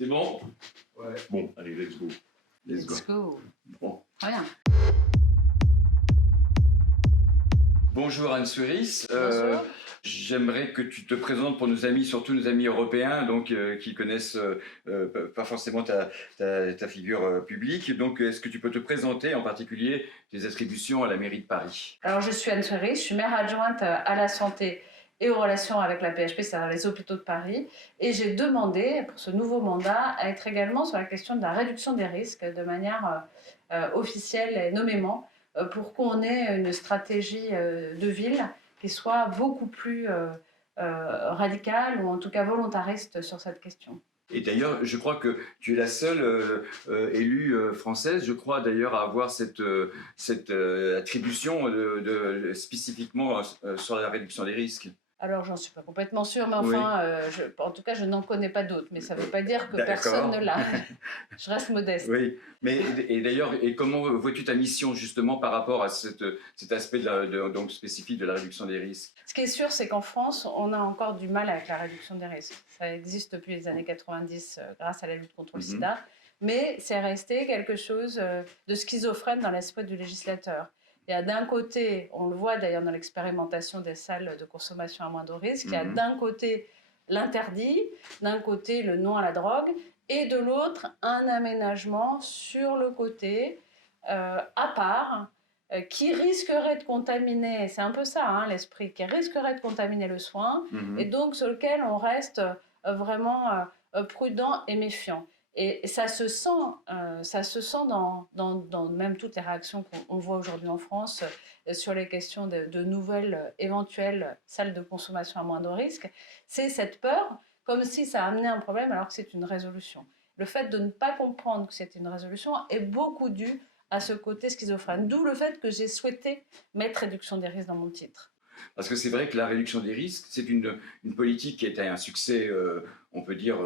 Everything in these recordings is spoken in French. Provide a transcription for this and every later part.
C'est bon? Ouais. Bon, allez, let's go. Let's go. Bon. Rien. Bonjour Anne Suris. Bonjour. J'aimerais que tu te présentes pour nos amis, surtout nos amis européens, donc qui connaissent pas forcément ta figure publique. Donc, est-ce que tu peux te présenter, en particulier tes attributions à la mairie de Paris? Alors, je suis Anne Suris, je suis maire adjointe à la santé et aux relations avec la PHP, c'est-à-dire les hôpitaux de Paris. Et j'ai demandé, pour ce nouveau mandat, à être également sur la question de la réduction des risques de manière officielle et nommément, pour qu'on ait une stratégie de ville qui soit beaucoup plus radicale ou en tout cas volontariste sur cette question. Et d'ailleurs, je crois que tu es la seule élue française, je crois d'ailleurs, à avoir cette attribution spécifiquement sur la réduction des risques. Alors, j'en suis pas complètement sûre, mais enfin, en tout cas, je n'en connais pas d'autres. Mais ça ne veut pas dire que personne ne l'a. Je reste modeste. Oui, mais et d'ailleurs, et comment vois-tu ta mission justement par rapport à cet aspect donc spécifique de la réduction des risques? Ce qui est sûr, c'est qu'en France, on a encore du mal avec la réduction des risques. Ça existe depuis les années 90 grâce à la lutte contre le sida, mais c'est resté quelque chose de schizophrène dans l'esprit du législateur. Il y a d'un côté, on le voit d'ailleurs dans l'expérimentation des salles de consommation à moindre risque, il y a d'un côté l'interdit, d'un côté le non à la drogue, et de l'autre un aménagement sur le côté à part, qui risquerait de contaminer, c'est un peu ça l'esprit, qui risquerait de contaminer le soin, et donc sur lequel on reste vraiment prudent et méfiant. Et ça se sent dans même toutes les réactions qu'on voit aujourd'hui en France sur les questions de nouvelles éventuelles salles de consommation à moindre risque. C'est cette peur, comme si ça amenait un problème alors que c'est une résolution. Le fait de ne pas comprendre que c'est une résolution est beaucoup dû à ce côté schizophrène. D'où le fait que j'ai souhaité mettre réduction des risques dans mon titre. Parce que c'est vrai que la réduction des risques, c'est une politique qui a été un succès, on peut dire,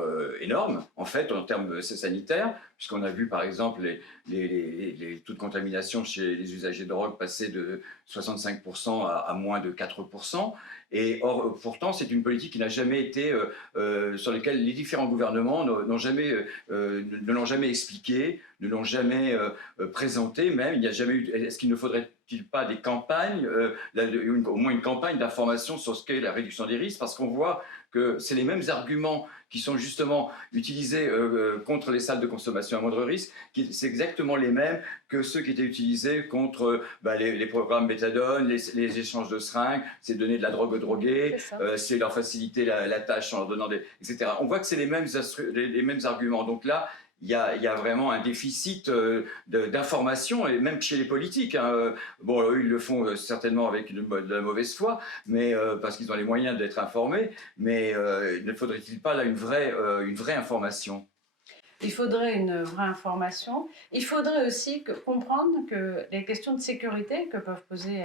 énorme, en fait, en termes sanitaires, puisqu'on a vu, par exemple, les taux de contamination chez les usagers de drogue passer de 65% à moins de 4%. Et or, pourtant, c'est une politique qui n'a jamais été, sur laquelle les différents gouvernements ne l'ont jamais expliqué, ne l'ont jamais présenté même. Il n'y a jamais eu. Est-ce qu'il ne faudrait-il pas des campagnes, au moins une campagne d'information sur ce qu'est la réduction des risques, parce qu'on voit que c'est les mêmes arguments qui sont justement utilisés contre les salles de consommation à moindre risque, c'est exactement les mêmes que ceux qui étaient utilisés contre les programmes méthadone, les échanges de seringues, c'est donner de la drogue aux drogués, c'est leur faciliter la tâche en leur donnant des... etc. On voit que c'est les mêmes arguments. Donc là, il y a vraiment un déficit d'information, et même chez les politiques. Bon, eux, ils le font certainement avec de la mauvaise foi, mais parce qu'ils ont les moyens d'être informés. Mais ne faudrait-il pas là une vraie information? Il faudrait une vraie information. Il faudrait aussi comprendre que les questions de sécurité que peuvent poser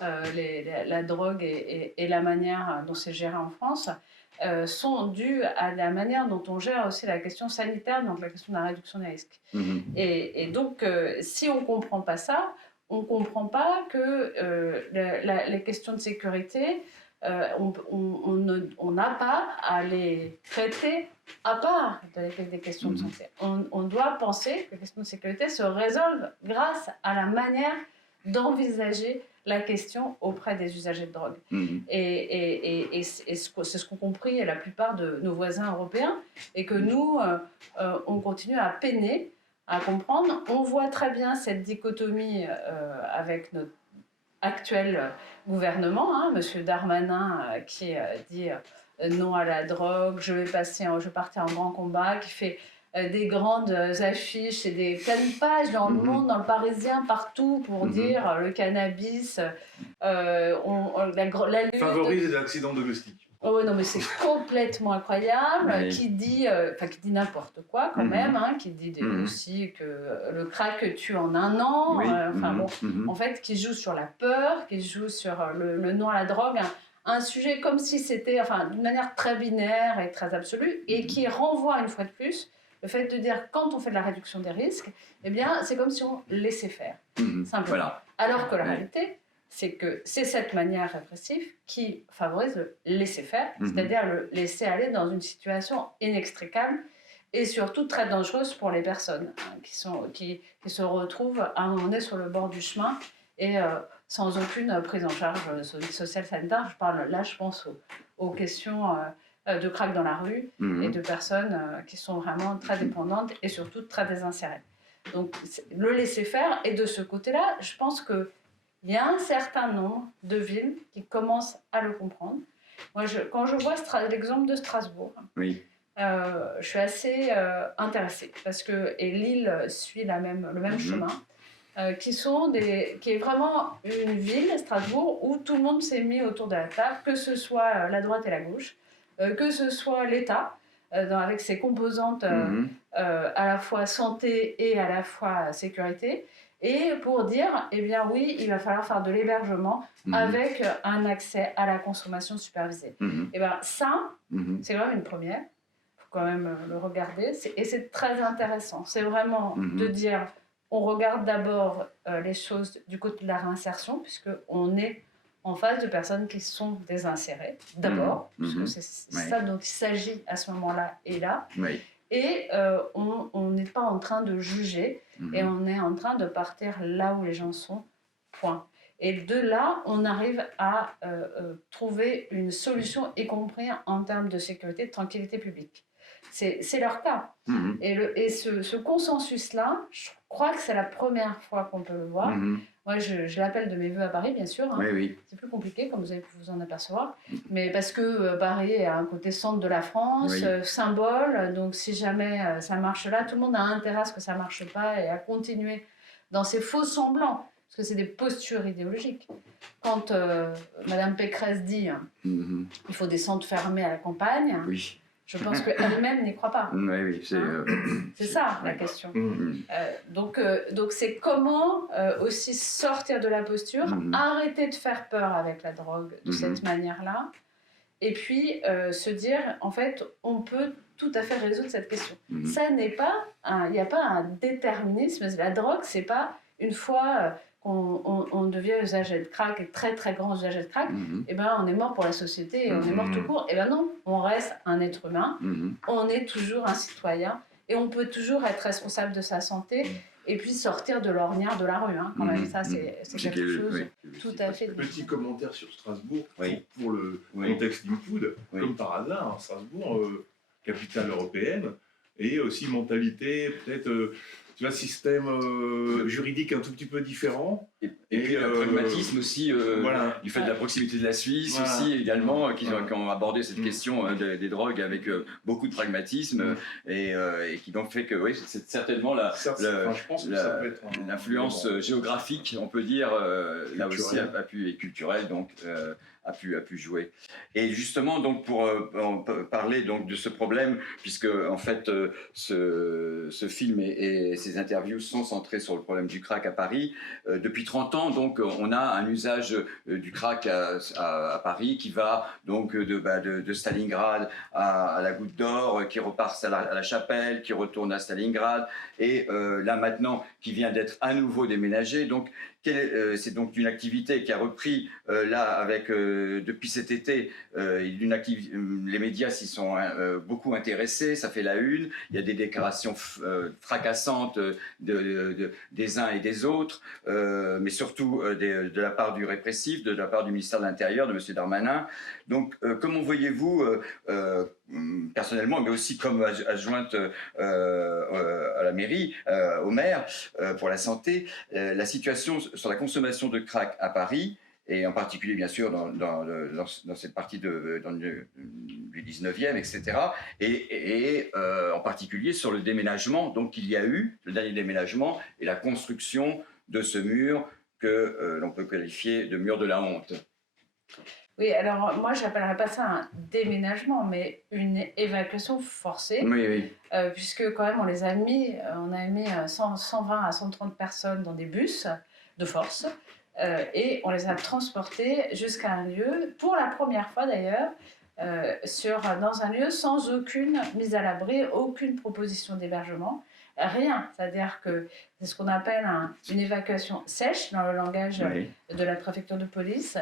la drogue et la manière dont c'est géré en France sont dues à la manière dont on gère aussi la question sanitaire, donc la question de la réduction des risques. Et donc, si on ne comprend pas ça, on ne comprend pas que les questions de sécurité, on n'a pas à les traiter à part des questions de santé. On doit penser que les questions de sécurité se résolvent grâce à la manière d'envisager la question auprès des usagers de drogue. Et c'est ce qu'ont compris la plupart de nos voisins européens, et que nous, on continue à peiner à comprendre. On voit très bien cette dichotomie avec notre actuel gouvernement, Monsieur Darmanin qui dit non à la drogue, je vais partir en grand combat, qui fait des grandes affiches et des pleines pages dans le monde, dans le Parisien, partout pour dire le cannabis, la lutte... Favorise les accidents domestiques. Oh non, mais c'est complètement incroyable, qui dit n'importe quoi quand même, qui dit aussi que le crack tue en un an, en fait, qui joue sur la peur, qui joue sur le non à la drogue, un sujet comme si c'était, d'une manière très binaire et très absolue, et qui renvoie une fois de plus le fait de dire quand on fait de la réduction des risques, eh bien, c'est comme si on laissait faire, simplement. Voilà. Alors que la réalité, c'est que c'est cette manière répressive qui favorise le laisser-faire, c'est-à-dire le laisser aller dans une situation inextricable et surtout très dangereuse pour les personnes qui se retrouvent à un moment donné sur le bord du chemin et sans aucune prise en charge sociale sanitaire. Je pense aux questions de crack dans la rue et de personnes qui sont vraiment très dépendantes et surtout très désinsérées. Donc le laisser faire, et de ce côté-là, je pense qu'il y a un certain nombre de villes qui commencent à le comprendre. Moi, quand je vois l'exemple de Strasbourg, oui. Je suis assez intéressée parce que et Lille suit le même chemin, qui est vraiment une ville, Strasbourg, où tout le monde s'est mis autour de la table, que ce soit la droite et la gauche, que ce soit l'État, avec ses composantes à la fois santé et à la fois sécurité, et pour dire, eh bien oui, il va falloir faire de l'hébergement avec un accès à la consommation supervisée. Et bien ça, c'est vraiment une première. Quand même le regarder, et c'est très intéressant. C'est vraiment de dire, on regarde d'abord les choses du côté de la réinsertion, puisqu'on est en face de personnes qui sont désinsérées, d'abord, puisque c'est ça dont il s'agit à ce moment-là et là. Et on n'est pas en train de juger, et on est en train de partir là où les gens sont, point. Et de là, on arrive à trouver une solution, y compris en termes de sécurité, de tranquillité publique. C'est leur cas. Et ce consensus-là, je crois que c'est la première fois qu'on peut le voir. Moi, je l'appelle de mes voeux à Paris, bien sûr. C'est plus compliqué, comme vous avez pu vous en apercevoir. Mais parce que Paris a un côté centre de la France, symbole. Donc, si jamais ça marche là, tout le monde a intérêt à ce que ça ne marche pas et à continuer dans ces faux semblants. Parce que c'est des postures idéologiques. Quand Madame Pécresse dit il faut des centres fermés à la campagne, je pense qu'elle-même n'y croit pas. C'est ça la question. Donc c'est comment aussi sortir de la posture, arrêter de faire peur avec la drogue de cette manière-là, et puis se dire, en fait, on peut tout à fait résoudre cette question. Ça n'est pas, il n'y a pas un déterminisme. La drogue, c'est pas une fois on devient usager de crack, et très très grand usager de crack, et ben on est mort pour la société et on est mort tout court. Et ben non, on reste un être humain, on est toujours un citoyen et on peut toujours être responsable de sa santé et puis sortir de l'ornière de la rue. Quand même, ça c'est quelque chose tout à fait. Petit commentaire sur Strasbourg pour le contexte InFood, comme par hasard, Strasbourg, capitale européenne, et aussi mentalité peut-être. Tu vois, système juridique un tout petit peu différent. Et puis le pragmatisme aussi, du fait de la proximité de la Suisse aussi également, qui ont abordé cette question des drogues avec beaucoup de pragmatisme et qui donc fait que c'est certainement l'influence géographique, on peut dire, là aussi et culturelle, donc a pu jouer. Et justement, donc pour parler donc de ce problème, puisque en fait ce film et ces interviews sont centrés sur le problème du crack à Paris. Depuis 30 ans, donc, on a un usage du crack à Paris qui va donc de Stalingrad à la Goutte d'Or, qui repart à la Chapelle, qui retourne à Stalingrad, et là maintenant qui vient d'être à nouveau déménagé. Donc, c'est donc une activité qui a repris là avec depuis cet été. Les médias s'y sont beaucoup intéressés, ça fait la une. Il y a des déclarations fracassantes des uns et des autres, mais surtout de la part du répressif, de la part du ministère de l'Intérieur, de M. Darmanin. Donc, comment voyez-vous, personnellement, mais aussi comme adjointe à la mairie, au maire, pour la santé, la situation sur la consommation de crack à Paris, et en particulier, bien sûr, dans cette partie du 19e, etc., et en particulier sur le déménagement, donc qu'il y a eu, le dernier déménagement, et la construction de ce mur que l'on peut qualifier de mur de la honte. Oui, alors moi, je n'appellerais pas ça un déménagement, mais une évacuation forcée. Puisque quand même, on a mis 120 à 130 personnes dans des bus de force, et on les a transportés jusqu'à un lieu, pour la première fois d'ailleurs, dans un lieu sans aucune mise à l'abri, aucune proposition d'hébergement. Rien, c'est-à-dire que c'est ce qu'on appelle une évacuation sèche dans le langage de la préfecture de police.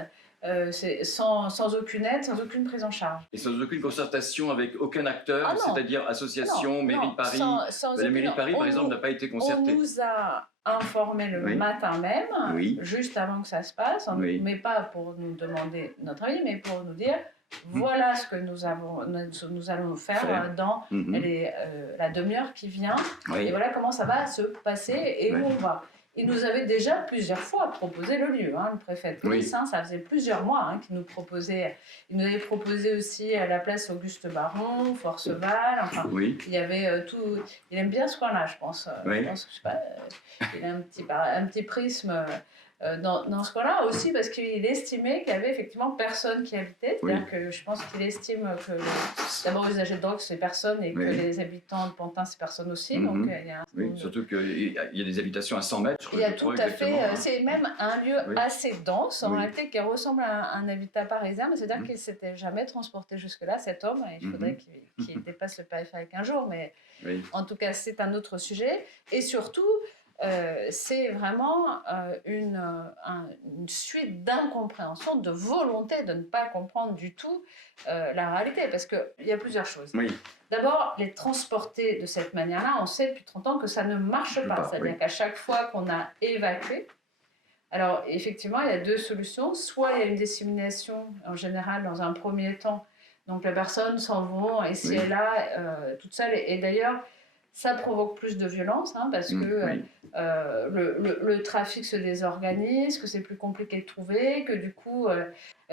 sans aucune aide, sans aucune prise en charge. Et sans aucune concertation avec aucun acteur, Ah non. c'est-à-dire association, Non, mairie non, de Paris. sans La mairie de Paris, par on exemple, nous- n'a pas été On concertée. nous a informés le Oui. matin même, Oui. juste avant que ça se passe, Oui. mais pas pour nous demander notre avis, mais pour nous dire voilà ce que nous allons faire dans la demi-heure qui vient, Oui. et voilà comment ça va se passer et Oui. où on va. Il nous avait déjà plusieurs fois proposé le lieu, le préfet de police, Oui. ça faisait plusieurs mois qu'il nous proposait. Il nous avait proposé aussi la place Auguste Baron, Forceval, enfin, Oui. il y avait tout. Il aime bien ce coin-là, je pense. Oui. Je pense, je sais pas, il a un petit prisme dans ce coin-là aussi parce qu'il estimait qu'il y avait effectivement personne qui habitait. C'est-à-dire que je pense qu'il estime que d'abord les usagers de drogue c'est personne et que les habitants de Pantin c'est personne aussi. Donc il y a surtout qu'il y a des habitations à 100 mètres. Je crois, il y a tout à fait. C'est même un lieu assez dense en Oui. réalité qui ressemble à un habitat parisien, mais c'est-à-dire qu'il ne s'était jamais transporté jusque-là, cet homme. Et il faudrait qu'il dépasse le périphérique un jour, mais en tout cas c'est un autre sujet. Et surtout, c'est vraiment une suite d'incompréhension, de volonté de ne pas comprendre du tout la réalité, parce qu'il y a plusieurs choses. Oui. D'abord, les transporter de cette manière-là, on sait depuis 30 ans que ça ne marche pas. C'est-à-dire qu'à chaque fois qu'on a évacué, alors effectivement, il y a deux solutions. Soit il y a une dissémination, en général, dans un premier temps, donc les personnes s'en vont ici et là, toutes seules, et d'ailleurs, ça provoque plus de violence, parce que le trafic se désorganise, que c'est plus compliqué de trouver, que du coup,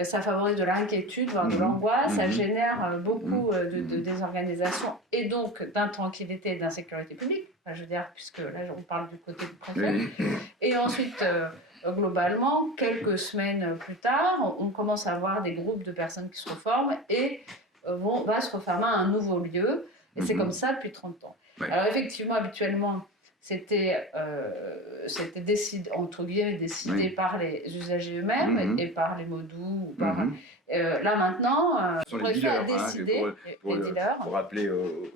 ça favorise de l'inquiétude, voire de l'angoisse, ça génère beaucoup de désorganisation et donc d'intranquillité et d'insécurité publique, je veux dire, puisque là, on parle du côté du préfet. Et ensuite, globalement, quelques semaines plus tard, on commence à avoir des groupes de personnes qui se reforment et va se refermer à un nouveau lieu. Et c'est comme ça depuis 30 ans. Alors effectivement, habituellement, c'était décidé, entre guillemets, décidé par les usagers eux-mêmes et par les modous. Ou par, là maintenant, le préfet a décidé, pour les dealers, pour rappeler aux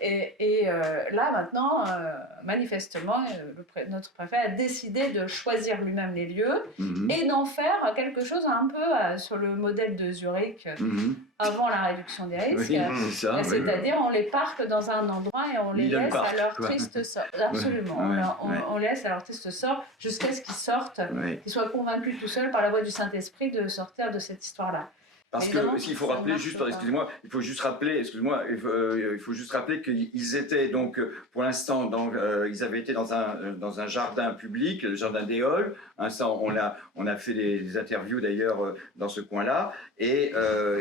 et là maintenant, manifestement, notre préfet a décidé de choisir lui-même les lieux et d'en faire quelque chose un peu sur le modèle de Zurich avant la réduction des risques. C'est-à-dire on les parque dans un endroit et on les laisse à leur triste sort. Absolument, on laisse à leur triste sort jusqu'à ce qu'ils sortent, qu'ils soient convaincus tout seuls par la voix du Saint-Esprit de sortir de cette histoire-là. Parce qu'il faut rappeler, il faut juste rappeler qu'ils étaient donc, pour l'instant, ils avaient été dans un jardin public, le jardin des Halles. Ça, on a fait des interviews d'ailleurs dans ce coin-là, et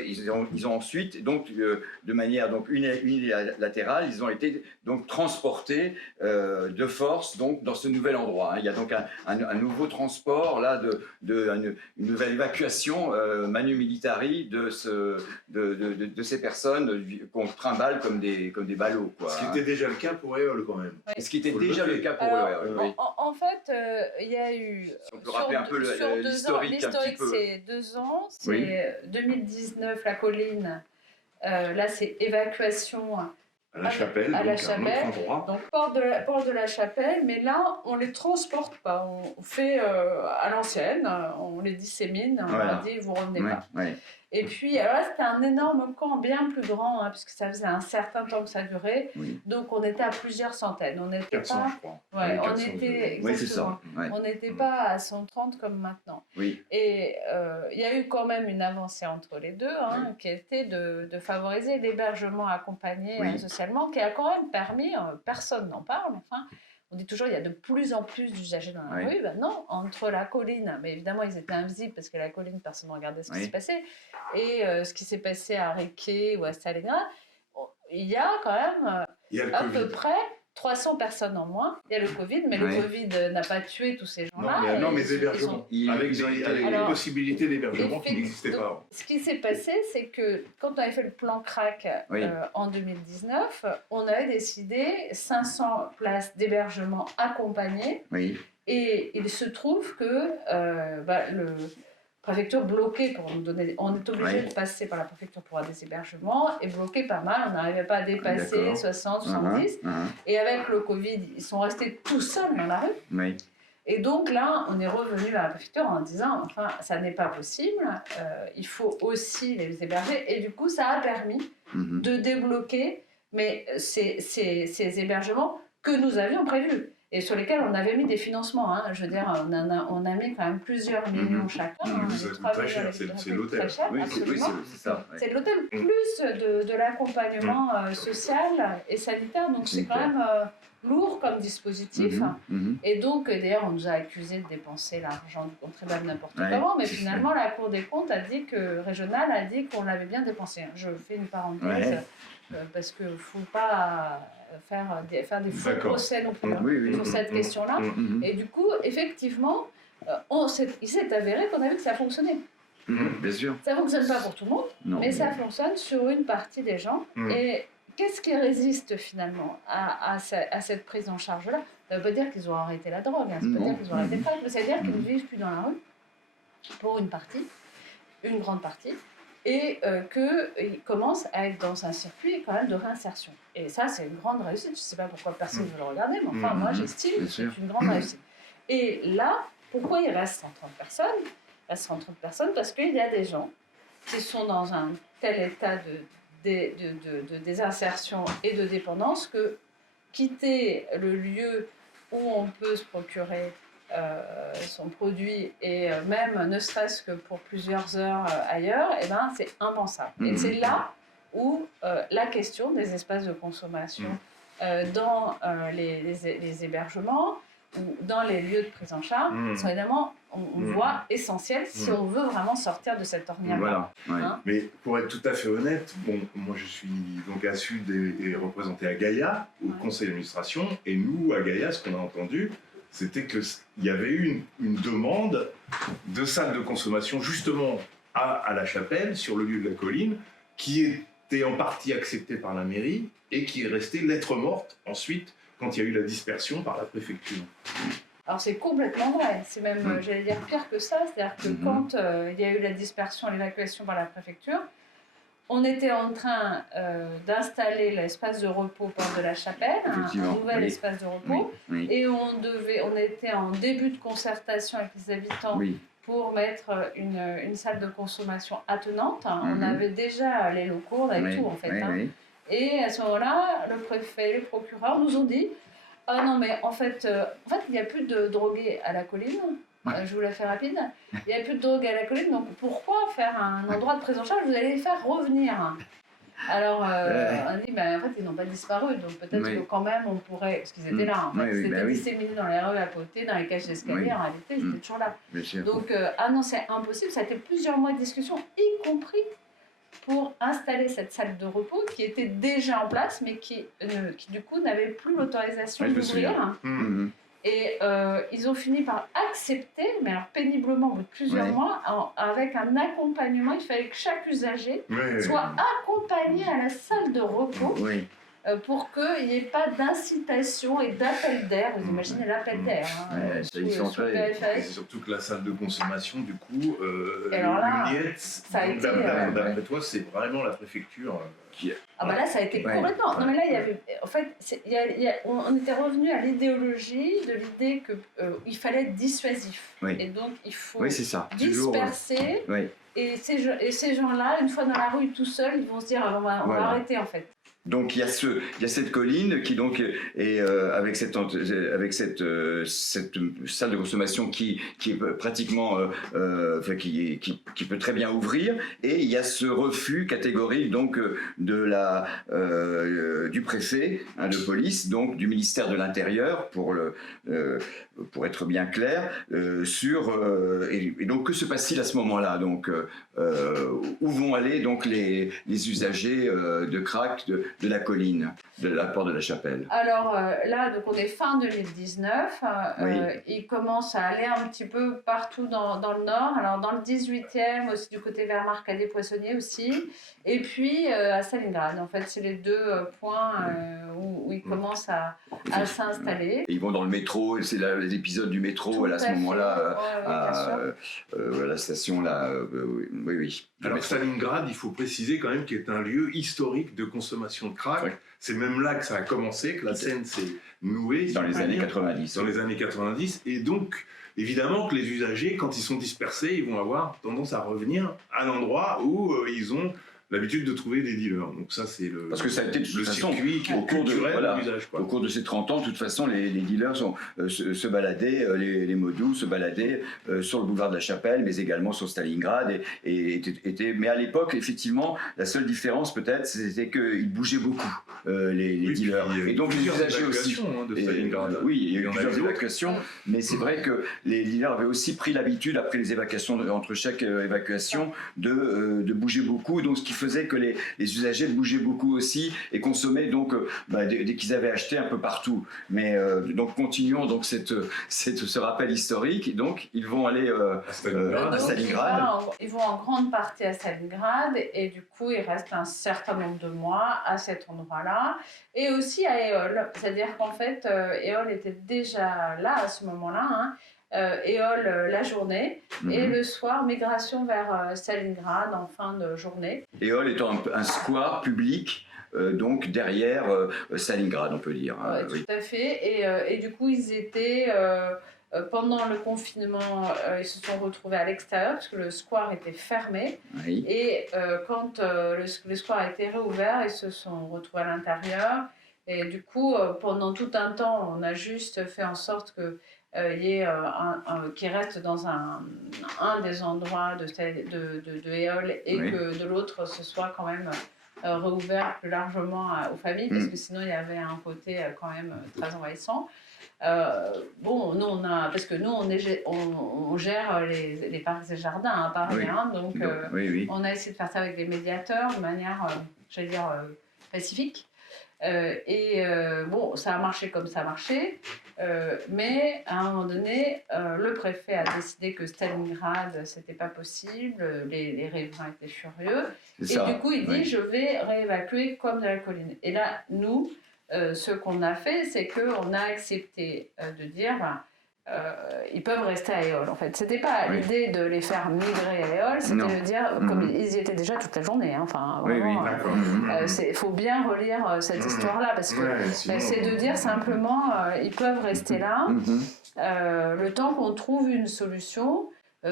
ils ont ensuite, donc, de manière donc unilatérale, ils ont été donc transportés de force donc dans ce nouvel endroit. Il y a donc un nouveau transport là, une nouvelle évacuation manu militari de ces personnes qu'on trimballe comme des ballots. Quoi, Ce qui était déjà le cas pour Éole quand même. Oui. Ce qui était déjà le cas pour Éole. Oui. En fait, il y a eu... Si on peut rappeler un peu l'historique un petit peu. C'est 2 ans, c'est 2019, la colline, là c'est évacuation... À la Chapelle, à donc la un Chapelle, autre endroit. donc porte de la Chapelle, mais là on les transporte pas, on fait à l'ancienne, on les dissémine, on leur dit vous revenez pas. Et puis alors là c'était un énorme camp bien plus grand, puisque ça faisait un certain temps que ça durait, donc on était à plusieurs centaines. On était 400 pas, je crois. on était exactement. On n'était pas à 130 comme maintenant. Et il y a eu quand même une avancée entre les deux, qui a été de favoriser l'hébergement accompagné socialement, qui a quand même permis, personne n'en parle, enfin, on dit toujours il y a de plus en plus d'usagers dans la rue. Ben non, entre la colline, mais évidemment ils étaient invisibles parce que la colline, personne ne regardait ce qui se passait, et ce qui s'est passé à Riquet ou à Stalingrad, il y a quand même à peu près 300 personnes en moins. Il y a le Covid, mais le Covid n'a pas tué tous ces gens-là. Non, mais hébergements. Avec des possibilités d'hébergement qui n'existaient pas. Ce qui s'est passé, c'est que quand on avait fait le plan CRAC en 2019, on avait décidé 500 places d'hébergement accompagnées. Et il se trouve que le préfecture bloquée pour nous donner... On est obligé de passer par la préfecture pour avoir des hébergements, et bloqué pas mal, on n'arrivait pas à dépasser 60, 70. Et avec le Covid, ils sont restés tout seuls dans la rue. Et donc là, on est revenu à la préfecture en disant, enfin, ça n'est pas possible, il faut aussi les héberger. Et du coup, ça a permis de débloquer ces hébergements que nous avions prévus et sur lesquels on avait mis des financements. Hein. Je veux dire, on a mis quand même plusieurs millions chacun. Ça coûte très cher, c'est l'hôtel. Oui, c'est ça. Ouais. C'est l'hôtel plus de l'accompagnement social et sanitaire. Donc c'est quand même lourd comme dispositif. Et donc, d'ailleurs, on nous a accusés de dépenser l'argent du contribuable n'importe comment. Mais finalement, la Cour des comptes régionale a dit qu'on l'avait bien dépensé. Je fais une parenthèse. Parce qu'il ne faut pas faire des faux procès non plus sur cette question-là. Et du coup, effectivement, il s'est avéré qu'on a vu que ça fonctionnait. Bien sûr. Ça ne fonctionne pas pour tout le monde, mais ça fonctionne sur une partie des gens. Et qu'est-ce qui résiste finalement à cette prise en charge-là? Ça ne veut pas dire qu'ils ont arrêté la drogue, ça ne veut pas dire qu'ils ont arrêté le crack, mais ça veut dire qu'ils ne vivent plus dans la rue, pour une grande partie. Et qu'ils commencent à être dans un circuit quand même de réinsertion. Et ça, c'est une grande réussite. Je ne sais pas pourquoi personne ne veut le regarder, mais enfin, moi, j'estime que c'est une grande réussite. Et là, pourquoi il reste 130 personnes? Il reste 130 personnes parce qu'il y a des gens qui sont dans un tel état de désinsertion et de dépendance que quitter le lieu où on peut se procurer son produit et même ne serait-ce que pour plusieurs heures ailleurs, eh ben, c'est impensable. Et c'est là où la question des espaces de consommation dans les hébergements ou dans les lieux de prise en charge sont évidemment, on voit, essentiels si on veut vraiment sortir de cette ornière. Voilà. Hein. Mais pour être tout à fait honnête, moi je suis donc à Sud et représenté à Gaïa, au conseil d'administration, et nous, à Gaïa, ce qu'on a entendu, c'était qu'il y avait eu une demande de salle de consommation justement à La Chapelle, sur le lieu de la colline, qui était en partie acceptée par la mairie et qui est restée lettre morte ensuite quand il y a eu la dispersion par la préfecture. Alors c'est complètement vrai, c'est même, j'allais dire, pire que ça, c'est-à-dire que quand il y a eu la dispersion, l'évacuation par la préfecture, on était en train d'installer l'espace de repos Porte de la Chapelle, un nouvel espace de repos, et on était en début de concertation avec les habitants pour mettre une salle de consommation attenante. On avait déjà les locaux, on avait tout en fait. Et à ce moment-là, le préfet et le procureur nous ont dit « Ah non mais en fait il n'y a plus de drogués à la colline ». Je vous la fais rapide. Il n'y a plus de drogue à la colline, donc pourquoi faire un endroit de prise en charge? Vous allez les faire revenir. Alors, on dit, en fait, ils n'ont pas disparu, donc peut-être que quand même, on pourrait... Parce qu'ils étaient là, en fait. Ils étaient disséminés dans les rues à côté, dans les cages d'escalier, en réalité, ils étaient toujours là. Donc, non, c'est impossible. Ça a été plusieurs mois de discussion, y compris pour installer cette salle de repos qui était déjà en place, mais qui du coup, n'avait plus l'autorisation d'ouvrir. Et ils ont fini par accepter, mais alors péniblement, au bout de plusieurs mois, avec un accompagnement. Il fallait que chaque usager soit accompagné à la salle de repos pour qu'il n'y ait pas d'incitation et d'appel d'air. Vous imaginez l'appel d'air. C'est surtout que la salle de consommation, du coup, d'après toi, c'est vraiment la préfecture qui... Ah bah là, ça a été complètement... Non mais là, il y avait... En fait, on était revenu à l'idéologie de l'idée qu'il fallait être dissuasif. Et donc, il faut disperser. Et ces gens-là, une fois dans la rue tout seuls, ils vont se dire on va arrêter en fait. Donc il y a cette colline qui donc est avec cette salle de consommation qui est pratiquement qui peut très bien ouvrir, et il y a ce refus catégorique donc du préfet de police, donc du ministère de l'Intérieur pour être bien clair et donc que se passe-t-il à ce moment-là? Donc où vont aller donc les usagers de crack de la colline, de la Porte de la Chapelle? Alors là, donc on est fin 2019, il commence à aller un petit peu partout dans le nord, alors dans le 18e, aussi du côté vers Marcadet-Poissonnier aussi, et puis à Stalingrad. En fait, c'est les deux points où il commence à à s'installer. Et ils vont dans le métro, c'est l'épisode du métro, à ce moment-là, à la station, là, oui. Alors Stalingrad, il faut préciser quand même qu'il est un lieu historique de consommation de crack. Oui. C'est même là que ça a commencé, que la scène s'est nouée. Dans les années 90. Dans les années 90, et donc... Évidemment que les usagers, quand ils sont dispersés, ils vont avoir tendance à revenir à l'endroit où ils ont l'habitude de trouver des dealers. Donc ça, c'est le, parce que ça a été de toute façon, circuit culturel de l'usage. Au cours de ces 30 ans, de toute façon, les dealers se baladaient, les modus se baladaient sur le boulevard de la Chapelle, mais également sur Stalingrad. Mais à l'époque, effectivement, la seule différence peut-être, c'était qu'ils bougeaient beaucoup, les dealers. Et donc les usagers aussi. De Stalingrad. Oui, il y a eu plusieurs évacuations, mais c'est vrai que les dealers avaient aussi pris l'habitude, après les évacuations, entre chaque évacuation, de bouger beaucoup. Donc ce qui faisait que les usagers bougeaient beaucoup aussi et consommaient donc dès qu'ils avaient acheté un peu partout. Mais donc continuons donc ce rappel historique. Donc ils vont aller à Stalingrad. Ils vont en grande partie à Stalingrad et du coup il reste un certain nombre de mois à cet endroit-là et aussi à Éole. C'est-à-dire qu'en fait Éole était déjà là à ce moment-là. Hein. Éole la journée et le soir migration vers Stalingrad en fin de journée. Éole étant un square public donc derrière Stalingrad on peut dire. Hein, oui. Tout à fait et du coup ils étaient pendant le confinement ils se sont retrouvés à l'extérieur parce que le square était fermé et quand le square a été réouvert ils se sont retrouvés à l'intérieur et du coup pendant tout un temps on a juste fait en sorte que qui reste dans un des endroits de Éole et que de l'autre ce soit quand même réouvert plus largement aux familles parce que sinon il y avait un côté quand même très envahissant. Nous parce que nous on gère les parcs et jardins à Paris, hein, donc on a essayé de faire ça avec des médiateurs de manière j'allais dire pacifique. Ça a marché comme ça a marché, mais à un moment donné, le préfet a décidé que Stalingrad, c'était pas possible, les riverains étaient furieux, du coup il dit je vais réévacuer comme de la colline. Et là, nous, ce qu'on a fait, c'est qu'on a accepté de dire ils peuvent rester à Éole en fait. C'était pas l'idée de les faire migrer à Éole, c'était de dire, comme ils y étaient déjà toute la journée, hein, enfin vraiment, faut bien relire cette histoire-là, parce que c'est de dire simplement, ils peuvent rester là, le temps qu'on trouve une solution,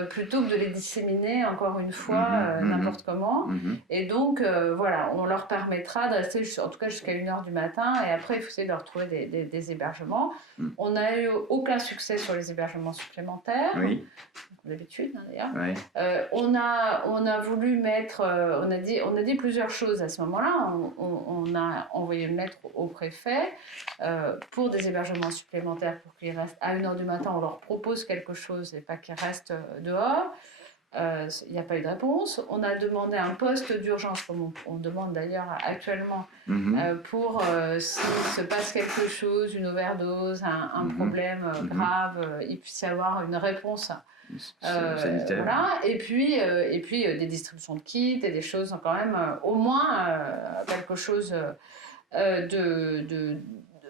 plutôt que de les disséminer encore une fois n'importe comment. Et donc on leur permettra de rester en tout cas jusqu'à 1h du matin et après il faut essayer de leur trouver des hébergements. On n'a eu aucun succès sur les hébergements supplémentaires, comme d'habitude d'ailleurs. On a voulu mettre, on a dit plusieurs choses à ce moment-là. On a envoyé une lettre au préfet pour des hébergements supplémentaires pour qu'ils restent à 1h du matin. On leur propose quelque chose et pas qu'ils restent dehors. Il n'y a pas eu de réponse. On a demandé un poste d'urgence, comme on demande d'ailleurs actuellement, pour s'il se passe quelque chose, une overdose, un problème grave, il puisse y avoir une réponse sanitaire. Voilà. Et puis des distributions de kits et des choses quand même, au moins quelque chose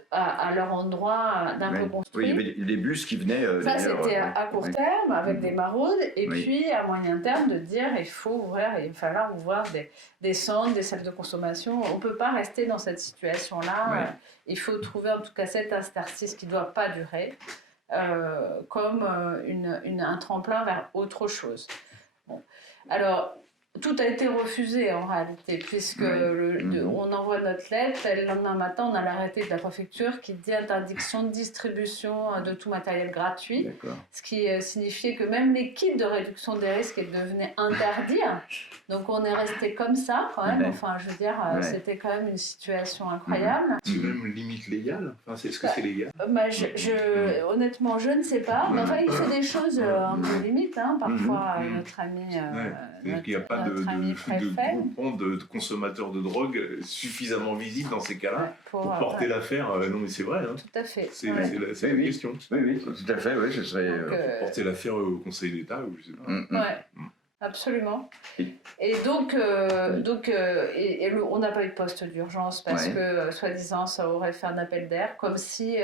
à leur endroit d'un peu construit. Oui, il y avait des bus qui venaient. Ça, c'était à court terme, avec des maraudes, et puis à moyen terme, de dire il va falloir ouvrir des centres, des salles de consommation. On ne peut pas rester dans cette situation-là. Il faut trouver en tout cas cet interstice qui ne doit pas durer, comme un tremplin vers autre chose. Bon. Alors, tout a été refusé en réalité, puisque on envoie notre lettre, et le lendemain matin, on a l'arrêté de la préfecture qui dit interdiction de distribution de tout matériel gratuit, ce qui signifiait que même les kits de réduction des risques devenaient interdits. Donc on est resté comme ça quand même, enfin je veux dire, c'était quand même une situation incroyable. C'est même une limite légale, est-ce que c'est légal? Honnêtement, je ne sais pas, mais enfin il fait des choses un peu limites, hein, parfois notre ami... il n'y a pas de groupement de consommateurs de drogue suffisamment visible dans ces cas-là pour porter l'affaire. Non, mais c'est vrai. Hein. Tout à fait. C'est la question. Oui, tout à fait. Ce serait pour porter l'affaire au Conseil d'État ou je sais pas. Absolument. Et- Et donc, on n'a pas eu de poste d'urgence parce que, soi-disant, ça aurait fait un appel d'air, comme si...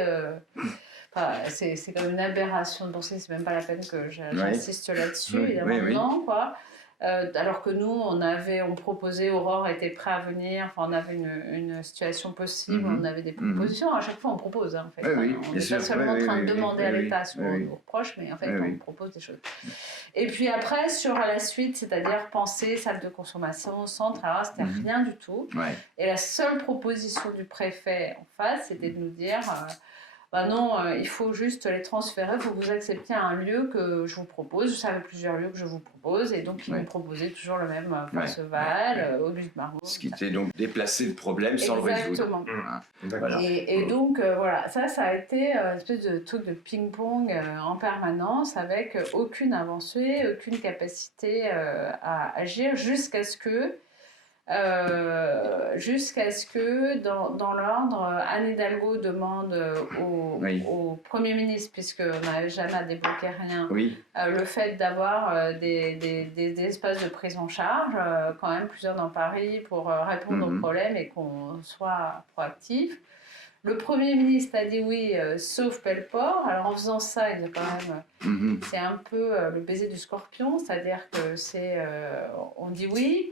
c'est comme une aberration de penser, c'est même pas la peine que j'insiste là-dessus, évidemment, non, quoi. Alors que nous, on proposait, Aurore était prêt à venir, enfin, on avait une situation possible, on avait des propositions. À chaque fois, on propose, hein, en fait. On n'est pas seulement en train de demander à l'État ce qu'on nous reproche, mais en fait, on propose des choses. Et puis après, sur la suite, c'est-à-dire penser salle de consommation, centre, alors c'était rien du tout. Et la seule proposition du préfet en face, c'était de nous dire... non, il faut juste les transférer, il faut que vous acceptiez un lieu que je vous propose. Je savais plusieurs lieux que je vous propose, et donc ils m'ont proposé toujours le même Forceval, Auguste Marmot. Ce qui était donc déplacer le problème sans le résoudre. Voilà. Et donc, voilà, ça a été une espèce de truc de ping-pong en permanence, avec aucune avancée, aucune capacité à agir, jusqu'à ce que dans l'ordre, Anne Hidalgo demande au Premier ministre, puisqu'on n'avait jamais débloqué rien, le fait d'avoir des espaces de prise en charge, quand même plusieurs dans Paris, pour répondre aux problèmes et qu'on soit proactif. Le Premier ministre a dit oui, sauf Pelleport. Alors en faisant ça, il a quand même, c'est un peu le baiser du scorpion, c'est-à-dire que on dit oui,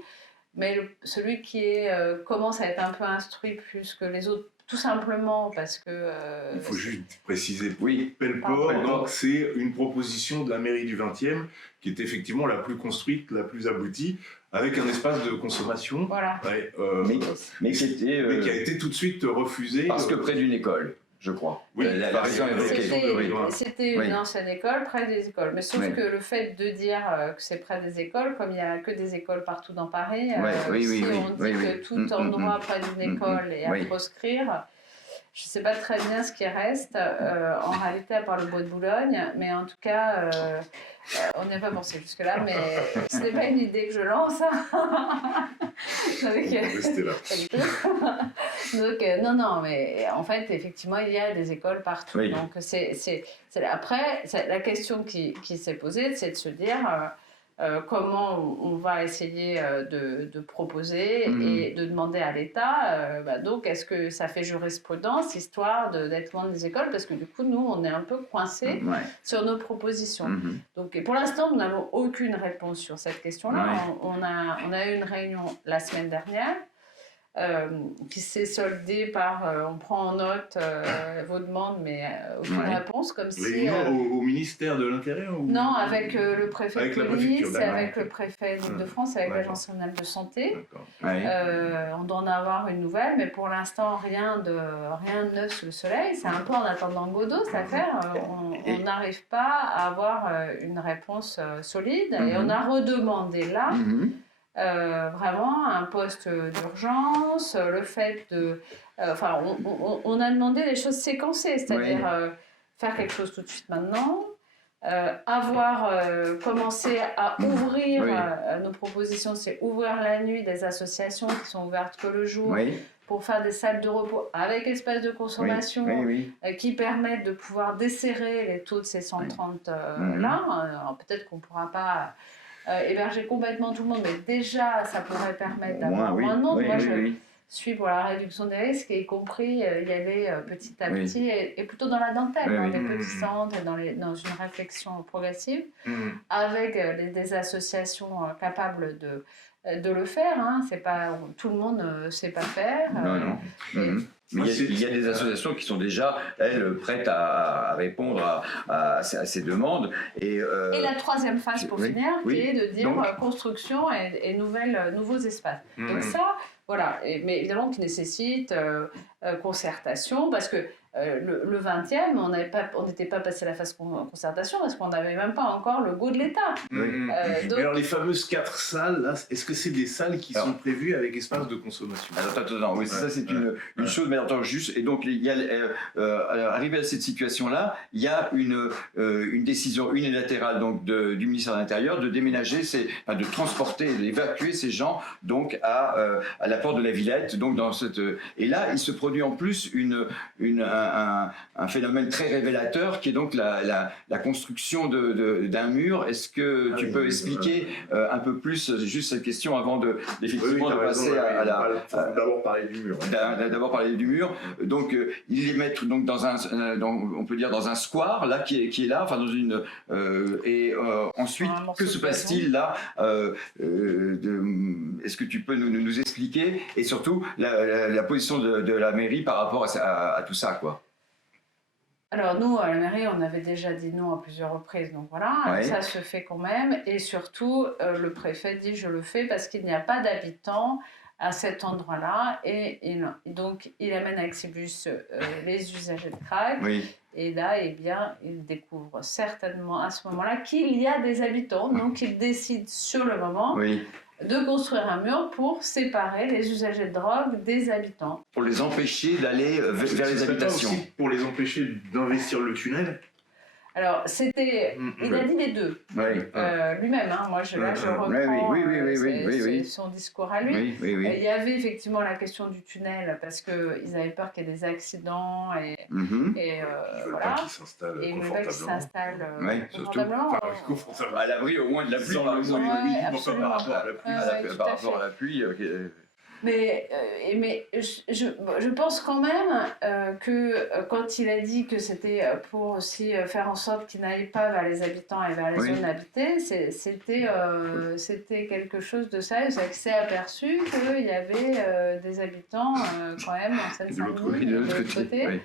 mais celui qui commence à être un peu instruit plus que les autres, tout simplement parce que... il faut juste préciser, Pelleport, donc c'est une proposition de la mairie du 20e qui est effectivement la plus construite, la plus aboutie, avec un espace de consommation, mais qui a été tout de suite refusé. Parce que près d'une école. Je crois. C'était une ancienne école, près des écoles. Mais sauf que le fait de dire que c'est près des écoles, comme il n'y a que des écoles partout dans Paris, on dit que tout endroit près d'une école est à proscrire, je ne sais pas très bien ce qui reste, en réalité, à part le bois de Boulogne, mais en tout cas, on n'y a pas pensé jusque-là, mais ce n'est pas une idée que je lance. Restez là. Donc, non, mais en fait, effectivement, il y a des écoles partout. Donc, après, la question qui s'est posée, c'est de se dire... comment on va essayer de proposer et de demander à l'État, donc est-ce que ça fait jurisprudence, histoire d'être loin des écoles, parce que du coup, nous, on est un peu coincés sur nos propositions. Donc, et pour l'instant, nous n'avons aucune réponse sur cette question-là. On a eu une réunion la semaine dernière, qui s'est soldée par on prend en note vos demandes, mais aucune réponse, comme si... au ministère de l'Intérieur Non, avec le préfet de police, avec le préfet d'Île-de-France, avec l'Agence nationale de santé. On doit en avoir une nouvelle, mais pour l'instant, rien de neuf sous le soleil. C'est un peu en attendant Godot, cette affaire. On n'arrive pas à avoir une réponse solide, et on a redemandé là... vraiment un poste d'urgence, le fait de... on a demandé des choses séquencées, c'est-à-dire faire quelque chose tout de suite maintenant, commencé à ouvrir nos propositions, c'est ouvrir la nuit des associations qui sont ouvertes que le jour, pour faire des salles de repos avec espace de consommation qui permettent de pouvoir desserrer les taux de ces 130 là. Alors, peut-être qu'on ne pourra pas... héberger complètement tout le monde, mais déjà ça pourrait permettre d'avoir moins de monde. Moi je suis pour la réduction des risques, et y compris y aller petit à petit et plutôt dans la dentelle, dans les petits centres et dans une réflexion progressive avec des associations capables de le faire. C'est pas, tout le monde ne sait pas faire. Mais il y a des associations qui sont déjà, elles, prêtes à répondre à ces demandes. Et la troisième phase, pour finir, qui est de dire construction et nouveaux espaces. Donc ça, voilà. Mais évidemment, qui nécessite concertation, parce que le 20e, on n'était pas passé la phase concertation, parce qu'on n'avait même pas encore le go de l'État. Donc... Alors les fameuses 4 salles, là, est-ce que c'est des salles qui sont prévues avec espace de consommation? Attends, oui, ça c'est une chose, mais attends, juste, et donc il y a, arrivé à cette situation-là, il y a une décision unilatérale donc, du ministère de l'Intérieur de déménager, de transporter, d'évacuer ces gens donc à la porte de la Villette, donc dans cette... Et là, il se produit en plus un phénomène très révélateur qui est donc la construction d'un mur. Est-ce que tu peux expliquer un peu plus juste cette question avant effectivement de passer à la... D'abord parler du mur. D'abord parler du mur. Donc ils les mettent donc on peut dire dans un square là qui est là, enfin dans une ensuite que se passe-t-il là est-ce que tu peux nous expliquer et surtout la position de la mairie par rapport à tout ça, quoi? Alors nous, à la mairie, on avait déjà dit non à plusieurs reprises, donc voilà, ça se fait quand même. Et surtout, le préfet dit je le fais parce qu'il n'y a pas d'habitants à cet endroit-là. Et donc il amène avec ses bus les usagers de crack. Et là, eh bien, il découvre certainement à ce moment-là qu'il y a des habitants. Donc il décide sur le moment de construire un mur pour séparer les usagers de drogue des habitants. Pour les empêcher d'aller vers les habitations. Aussi pour les empêcher d'investir le tunnel. Alors, c'était... Il a dit les deux. Lui-même, hein, moi, je reprends son discours à lui. Il y avait effectivement la question du tunnel, parce qu'ils avaient peur qu'il y ait des accidents, et voilà. Et ils veulent qu'il s'installe confortablement. À l'abri au moins de la pluie, par exemple. Absolument. Par rapport à la pluie. Mais je pense quand même que quand il a dit que c'était pour aussi faire en sorte qu'ils n'aillent pas vers les habitants et vers les zones habitées, c'était quelque chose de ça. Il s'est aperçu qu'il y avait des habitants quand même en Seine-Saint-Denis, de l'autre côté.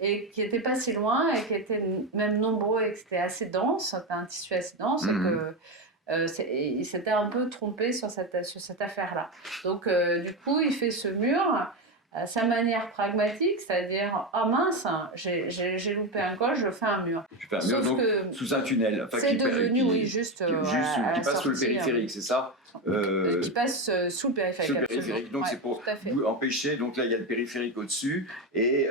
Et qui n'étaient pas si loin et qui étaient même nombreux et que c'était assez dense, c'était un tissu assez dense et que il s'était un peu trompé sur cette affaire-là. Donc, du coup, il fait ce mur à sa manière pragmatique, c'est-à-dire « Ah mince, j'ai loupé un coche, je fais un mur. » Je fais un mur donc, sous un tunnel. Enfin, c'est devenu, juste qui passe sous le périphérique, c'est ça? Qui passe sous le périphérique. Donc c'est pour empêcher, donc là il y a le périphérique au-dessus, et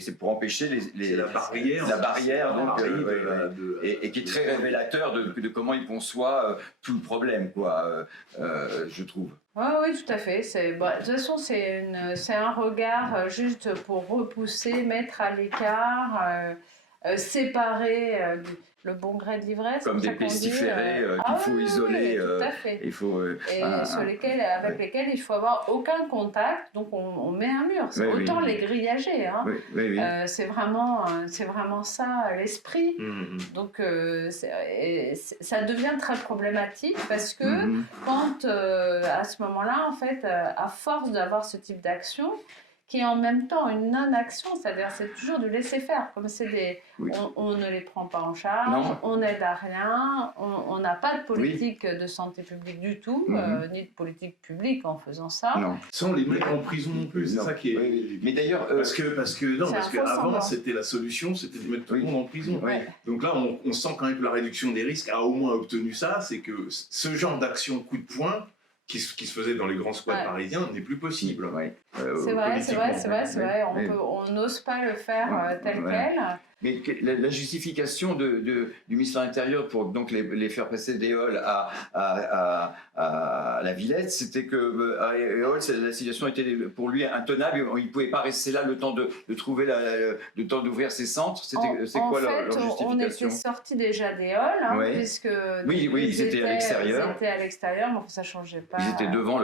c'est pour empêcher la barrière donc, et qui est très révélateur de comment il conçoit tout le problème, quoi, je trouve. Oui, tout à fait. De toute façon, c'est un regard juste pour repousser, mettre à l'écart, séparer le bon gré de l'ivresse. Comme des pestiférés qu'il faut isoler. Tout à fait. Il faut, avec lesquels il faut avoir aucun contact, donc on met un mur. Autant les grillager. Hein. C'est vraiment ça l'esprit. Donc ça devient très problématique parce que quand à ce moment-là, en fait, à force d'avoir ce type d'action, qui est en même temps une non-action, c'est-à-dire c'est toujours du laisser-faire, comme c'est on ne les prend pas en charge, on n'aide à rien, on n'a pas de politique de santé publique du tout, ni de politique publique en faisant ça. Sans les mettre en prison non plus, c'est ça qui est... Mais d'ailleurs... Parce qu'avant, c'était la solution, c'était de mettre tout le monde en prison. Donc là, on sent quand même que la réduction des risques a au moins obtenu ça, c'est que ce genre d'action coup de poing, qui se faisait dans les grands squats parisiens n'est plus possible. C'est vrai. On n'ose pas le faire tel quel. Mais la justification du ministre de l'Intérieur pour donc les faire passer d'Éole à la Villette, c'était que à Éole, la situation était pour lui intenable. Il ne pouvait pas rester là le temps de trouver le temps d'ouvrir ses centres. C'est quoi leur justification? On était sortis déjà d'Éole, puisque ils étaient à l'extérieur. Ils étaient à l'extérieur, mais ça ne changeait pas. Ils étaient devant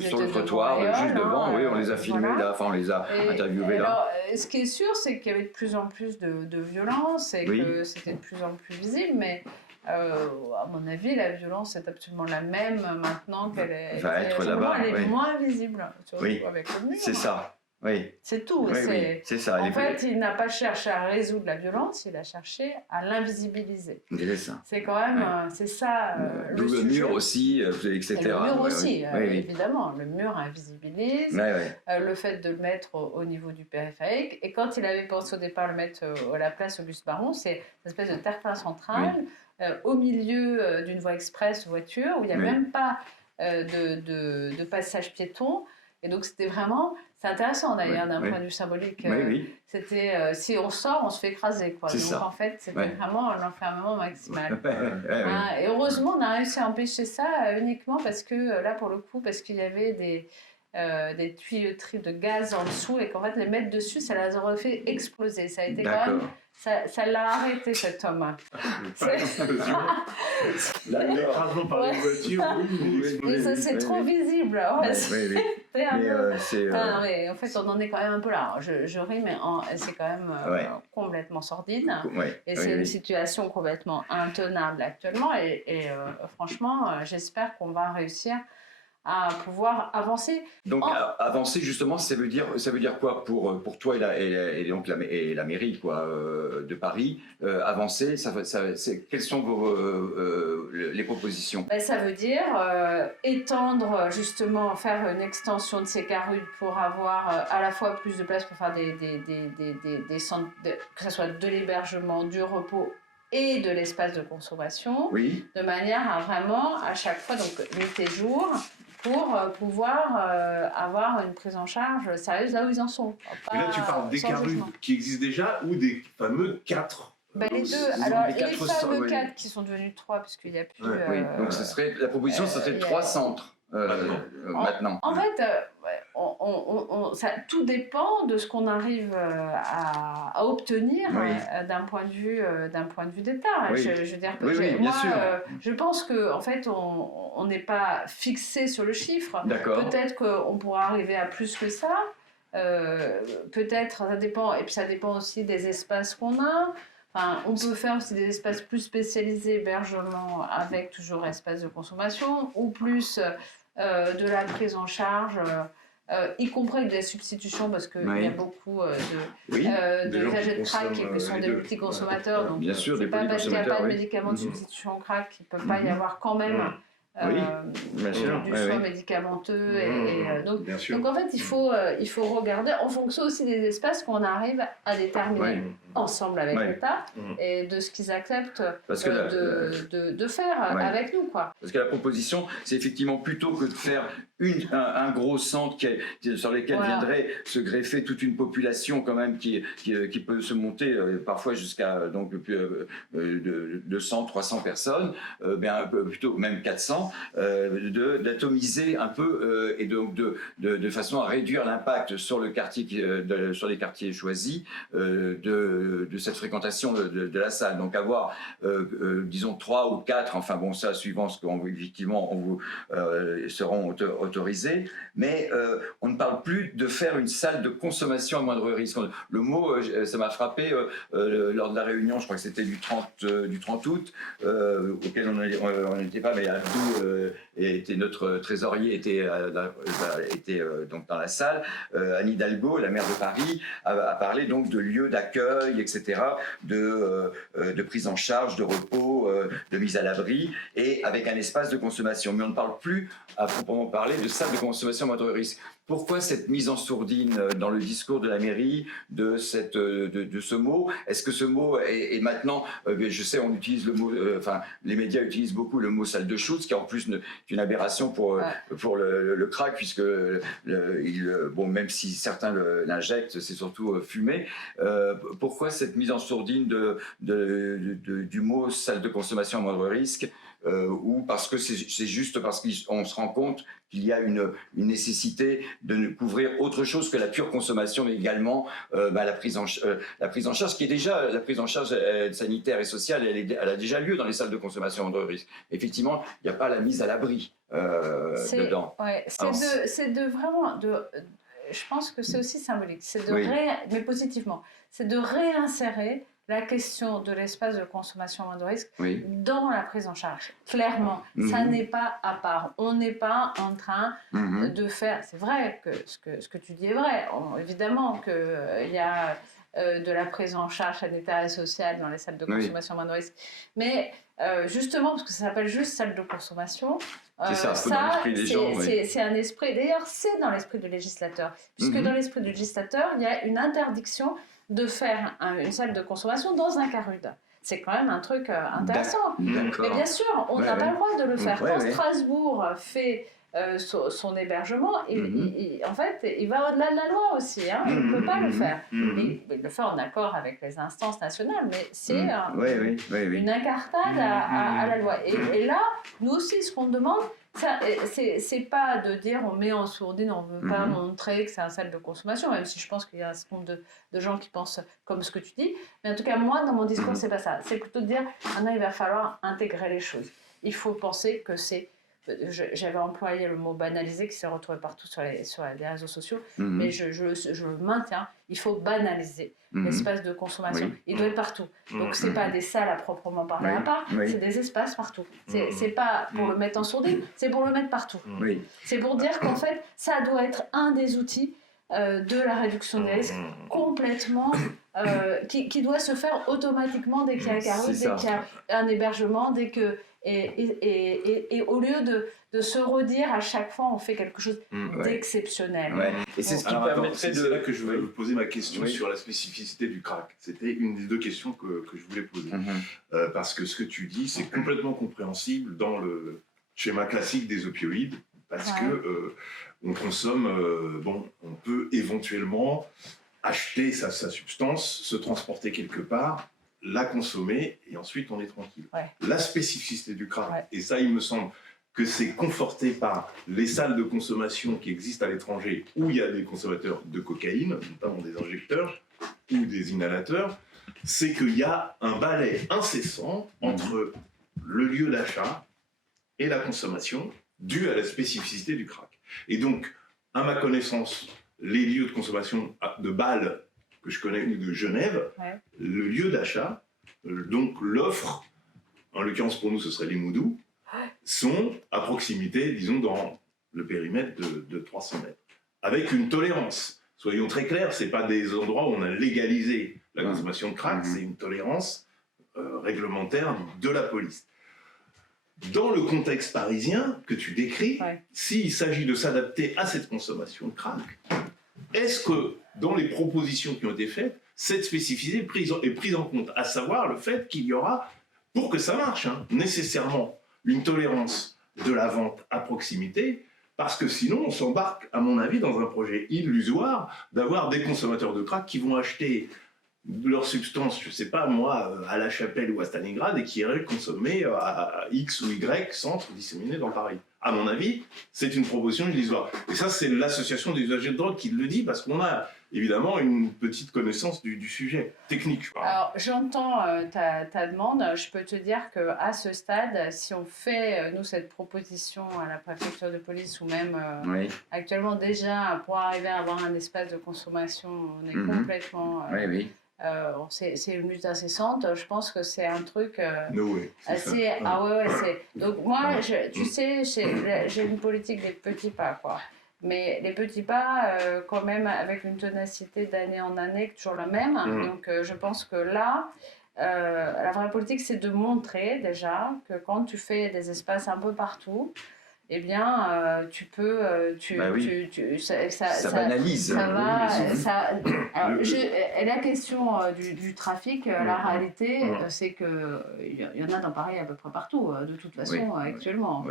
sur le trottoir, juste devant. On les a filmés là, enfin on les a interviewés là. Alors, ce qui est sûr, c'est qu'il y avait de plus en plus de violence et que c'était de plus en plus visible, mais à mon avis, la violence est absolument la même maintenant qu'elle est. Va être là-bas. Elle est moins visible, surtout avec le mur. C'est ça. C'est tout. C'est ça. En fait, il n'a pas cherché à résoudre la violence, il a cherché à l'invisibiliser. C'est quand même, c'est ça le sujet. Le mur aussi, etc. Et le mur aussi, évidemment. Le mur invisibilise. Le fait de le mettre au niveau du périphérique. Et quand il avait pensé au départ le mettre à la place Auguste Baron, c'est une espèce de terre-plein central au milieu d'une voie express voiture où il n'y a même pas de passage piéton. Et donc c'était vraiment, c'est intéressant d'ailleurs d'un point de vue symbolique. C'était si on sort, on se fait écraser quoi. Donc en fait c'était vraiment l'enfermement maximal. Et heureusement on a réussi à empêcher ça uniquement parce que là pour le coup parce qu'il y avait des tuyauteries de gaz en dessous et qu'en fait les mettre dessus, ça les aurait fait exploser. Ça a été quand même, ça l'a arrêté cet homme. L'écrasement par les voitures, mais ça c'est trop visible. Ouais, en fait, on en est quand même un peu là. Je ris, mais c'est quand même complètement sordide. Et c'est une situation complètement intenable actuellement. Et franchement, j'espère qu'on va réussir à pouvoir avancer. Donc avancer justement, ça veut dire quoi pour toi et donc la mairie de Paris, avancer, quelles sont les propositions? Ça veut dire étendre, justement, faire une extension de ces carudes pour avoir à la fois plus de place pour faire des centres, que ce soit de l'hébergement, du repos et de l'espace de consommation, de manière à vraiment, à chaque fois, donc nuit et jour, pour pouvoir avoir une prise en charge sérieuse là où ils en sont. Et là, tu parles des carudes qui existent déjà ou des fameux 4 les deux. Alors, les fameux 4 qui sont devenus 3, puisqu'il n'y a plus... Donc, la proposition, ce serait 3 centres maintenant. En fait, ça, tout dépend de ce qu'on arrive à obtenir d'un point de vue d'État. Je veux dire, je pense qu'en fait, on n'est pas fixé sur le chiffre. Peut-être qu'on pourra arriver à plus que ça. Peut-être, ça dépend. Et puis ça dépend aussi des espaces qu'on a. Enfin, on peut faire aussi des espaces plus spécialisés, hébergement, avec toujours espace de consommation, ou plus de la prise en charge, y compris avec des substitutions, parce qu'il y a beaucoup de agents de crack qui sont des petits consommateurs. Donc, bien sûr, c'est pas parce qu'il n'y a pas de médicaments de substitution au crack qu'il ne peut pas y avoir quand même du soin médicamenteux. Donc en fait, il faut regarder en fonction aussi des espaces qu'on arrive à déterminer ensemble avec l'État et de ce qu'ils acceptent de faire avec nous. Parce que la proposition, c'est effectivement plutôt que de faire un gros centre sur lequel viendrait se greffer toute une population quand même qui peut se monter parfois jusqu'à 200, 300 personnes, plutôt même 400, d'atomiser un peu et donc de façon à réduire l'impact sur le quartier, sur les quartiers choisis de cette fréquentation de la salle. Donc avoir, disons, 3 ou 4, enfin bon, ça suivant ce qu'effectivement on vous seront autorisés, mais on ne parle plus de faire une salle de consommation à moindre risque. Le mot, ça m'a frappé lors de la réunion, je crois que c'était du 30 août, auquel on n'était pas, mais Abdou était notre trésorier, était donc dans la salle. Anne Hidalgo, la maire de Paris, a parlé donc de lieux d'accueil, etc., de prise en charge, de repos, de mise à l'abri, et avec un espace de consommation. Mais on ne parle plus, à proprement parler, de salle de consommation à moindre risque. Pourquoi cette mise en sourdine dans le discours de la mairie de ce mot? Est-ce que ce mot est maintenant, je sais, on utilise le mot, les médias utilisent beaucoup le mot salle de shoot, ce qui est en plus une aberration pour le crack, puisque même si certains l'injectent, c'est surtout fumé. Pourquoi cette mise en sourdine du mot salle de consommation à moindre risque? Ou parce que c'est juste parce qu'on se rend compte qu'il y a une nécessité de couvrir autre chose que la pure consommation, mais également la prise en charge, qui est déjà la prise en charge sanitaire et sociale, elle a déjà lieu dans les salles de consommation à moindre risque. Effectivement, il n'y a pas la mise à l'abri dedans. Je pense que c'est aussi symbolique, mais positivement, c'est de réinsérer la question de l'espace de consommation à moindre risque dans la prise en charge. Clairement, ça n'est pas à part. On n'est pas en train de faire... C'est vrai que ce que tu dis est vrai. Évidemment qu'il y a de la prise en charge sanitaire et sociale dans les salles de consommation à moindre risque. Mais justement, parce que ça s'appelle juste salle de consommation, c'est un esprit... D'ailleurs, c'est dans l'esprit du législateur. Puisque dans l'esprit du législateur, il y a une interdiction de faire une salle de consommation dans un carude. C'est quand même un truc intéressant. Mais bien sûr, on n'a pas le droit de le faire. Quand Strasbourg fait son hébergement, en fait, il va au-delà de la loi aussi. Il ne peut pas le faire. Il le fait en accord avec les instances nationales, mais c'est une incartade à la loi. Et là, nous aussi, ce qu'on demande, c'est pas de dire on met en sourdine, on veut pas montrer que c'est un salle de consommation, même si je pense qu'il y a un certain nombre de gens qui pensent comme ce que tu dis. Mais en tout cas, moi, dans mon discours, c'est pas ça. C'est plutôt de dire maintenant, il va falloir intégrer les choses. Il faut penser que c'est. J'avais employé le mot banaliser qui s'est retrouvé partout sur les réseaux sociaux, mais je le maintiens. Il faut banaliser l'espace de consommation. Il doit être partout. Donc, ce n'est pas des salles à proprement parler à part, c'est des espaces partout. C'est pas pour le mettre en sourdine, c'est pour le mettre partout. C'est pour dire qu'en fait, ça doit être un des outils de la réduction des risques complètement, qui doit se faire automatiquement dès qu'il y a un carreau, dès qu'il y a un hébergement, dès que... Et au lieu de se redire à chaque fois, on fait quelque chose d'exceptionnel. Et c'est ce qui permettrait c'est là que je voulais vous poser ma question sur la spécificité du crack. C'était une des deux questions que je voulais poser. Parce que ce que tu dis, c'est complètement compréhensible dans le schéma classique des opioïdes, parce que on consomme, on peut éventuellement acheter sa substance, se transporter quelque part, la consommer et ensuite on est tranquille. La spécificité du crack, et ça il me semble que c'est conforté par les salles de consommation qui existent à l'étranger où il y a des consommateurs de cocaïne, notamment des injecteurs ou des inhalateurs, c'est qu'il y a un balai incessant entre le lieu d'achat et la consommation dû à la spécificité du crack. Et donc, à ma connaissance, les lieux de consommation de Bâle que je connais, ou de Genève, le lieu d'achat, donc l'offre, en l'occurrence pour nous ce serait les Moudous, sont à proximité, disons dans le périmètre de 300 mètres, avec une tolérance. Soyons très clairs, ce n'est pas des endroits où on a légalisé la consommation de crack, c'est une tolérance réglementaire de la police. Dans le contexte parisien que tu décris, s'il s'agit de s'adapter à cette consommation de crack, est-ce que dans les propositions qui ont été faites, cette spécificité est prise en compte, à savoir le fait qu'il y aura, pour que ça marche, nécessairement une tolérance de la vente à proximité, parce que sinon on s'embarque, à mon avis, dans un projet illusoire d'avoir des consommateurs de crack qui vont acheter leur substance, je ne sais pas moi, à La Chapelle ou à Stalingrad et qui iraient consommer à X ou Y centres disséminés dans Paris. À mon avis, c'est une proposition illusoire. Et ça, c'est l'association des usagers de drogue qui le dit, parce qu'on a évidemment une petite connaissance du sujet technique. Alors, j'entends ta demande. Je peux te dire qu'à ce stade, si on fait, nous, cette proposition à la préfecture de police, ou même actuellement déjà, pour arriver à avoir un espace de consommation, on est complètement... c'est une lutte incessante. Je pense que c'est un truc assez... Donc moi, tu sais, j'ai une politique des petits pas, quoi. Mais les petits pas, quand même, avec une ténacité d'année en année, toujours la même. Donc je pense que là, la vraie politique, c'est de montrer déjà que quand tu fais des espaces un peu partout, eh bien, tu peux... ça banalise. La question du trafic, la réalité, c'est qu'il y en a dans Paris à peu près partout, de toute façon, actuellement.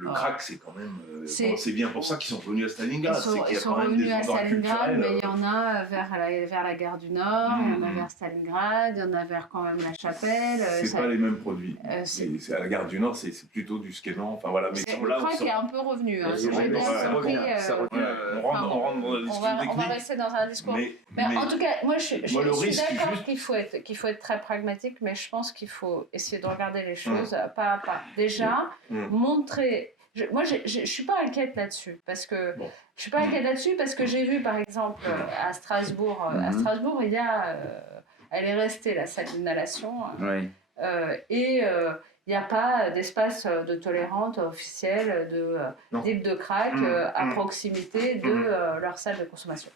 Le crack, c'est quand même... c'est bien pour ça qu'ils sont revenus à Stalingrad. Ils sont revenus à Stalingrad, mais il y en a vers la gare du Nord, il y en a vers Stalingrad, il y en a vers quand même La Chapelle. C'est pas les mêmes produits. C'est à la gare du Nord, c'est plutôt du Skénan. Enfin voilà, mais le crack est un peu revenu. Ça revient. On rentre dans la discussion technique. On va rester dans un discours. Mais en tout cas, moi je suis d'accord qu'il faut être très pragmatique, mais je pense qu'il faut essayer de regarder les choses pas à pas. Déjà, montrer... Moi, je ne suis pas inquiète là-dessus, parce que j'ai vu, par exemple, à Strasbourg, il y a, elle est restée la salle d'inhalation, et il n'y a pas d'espace de tolérance officiel type de crack à proximité de leur salle de consommation.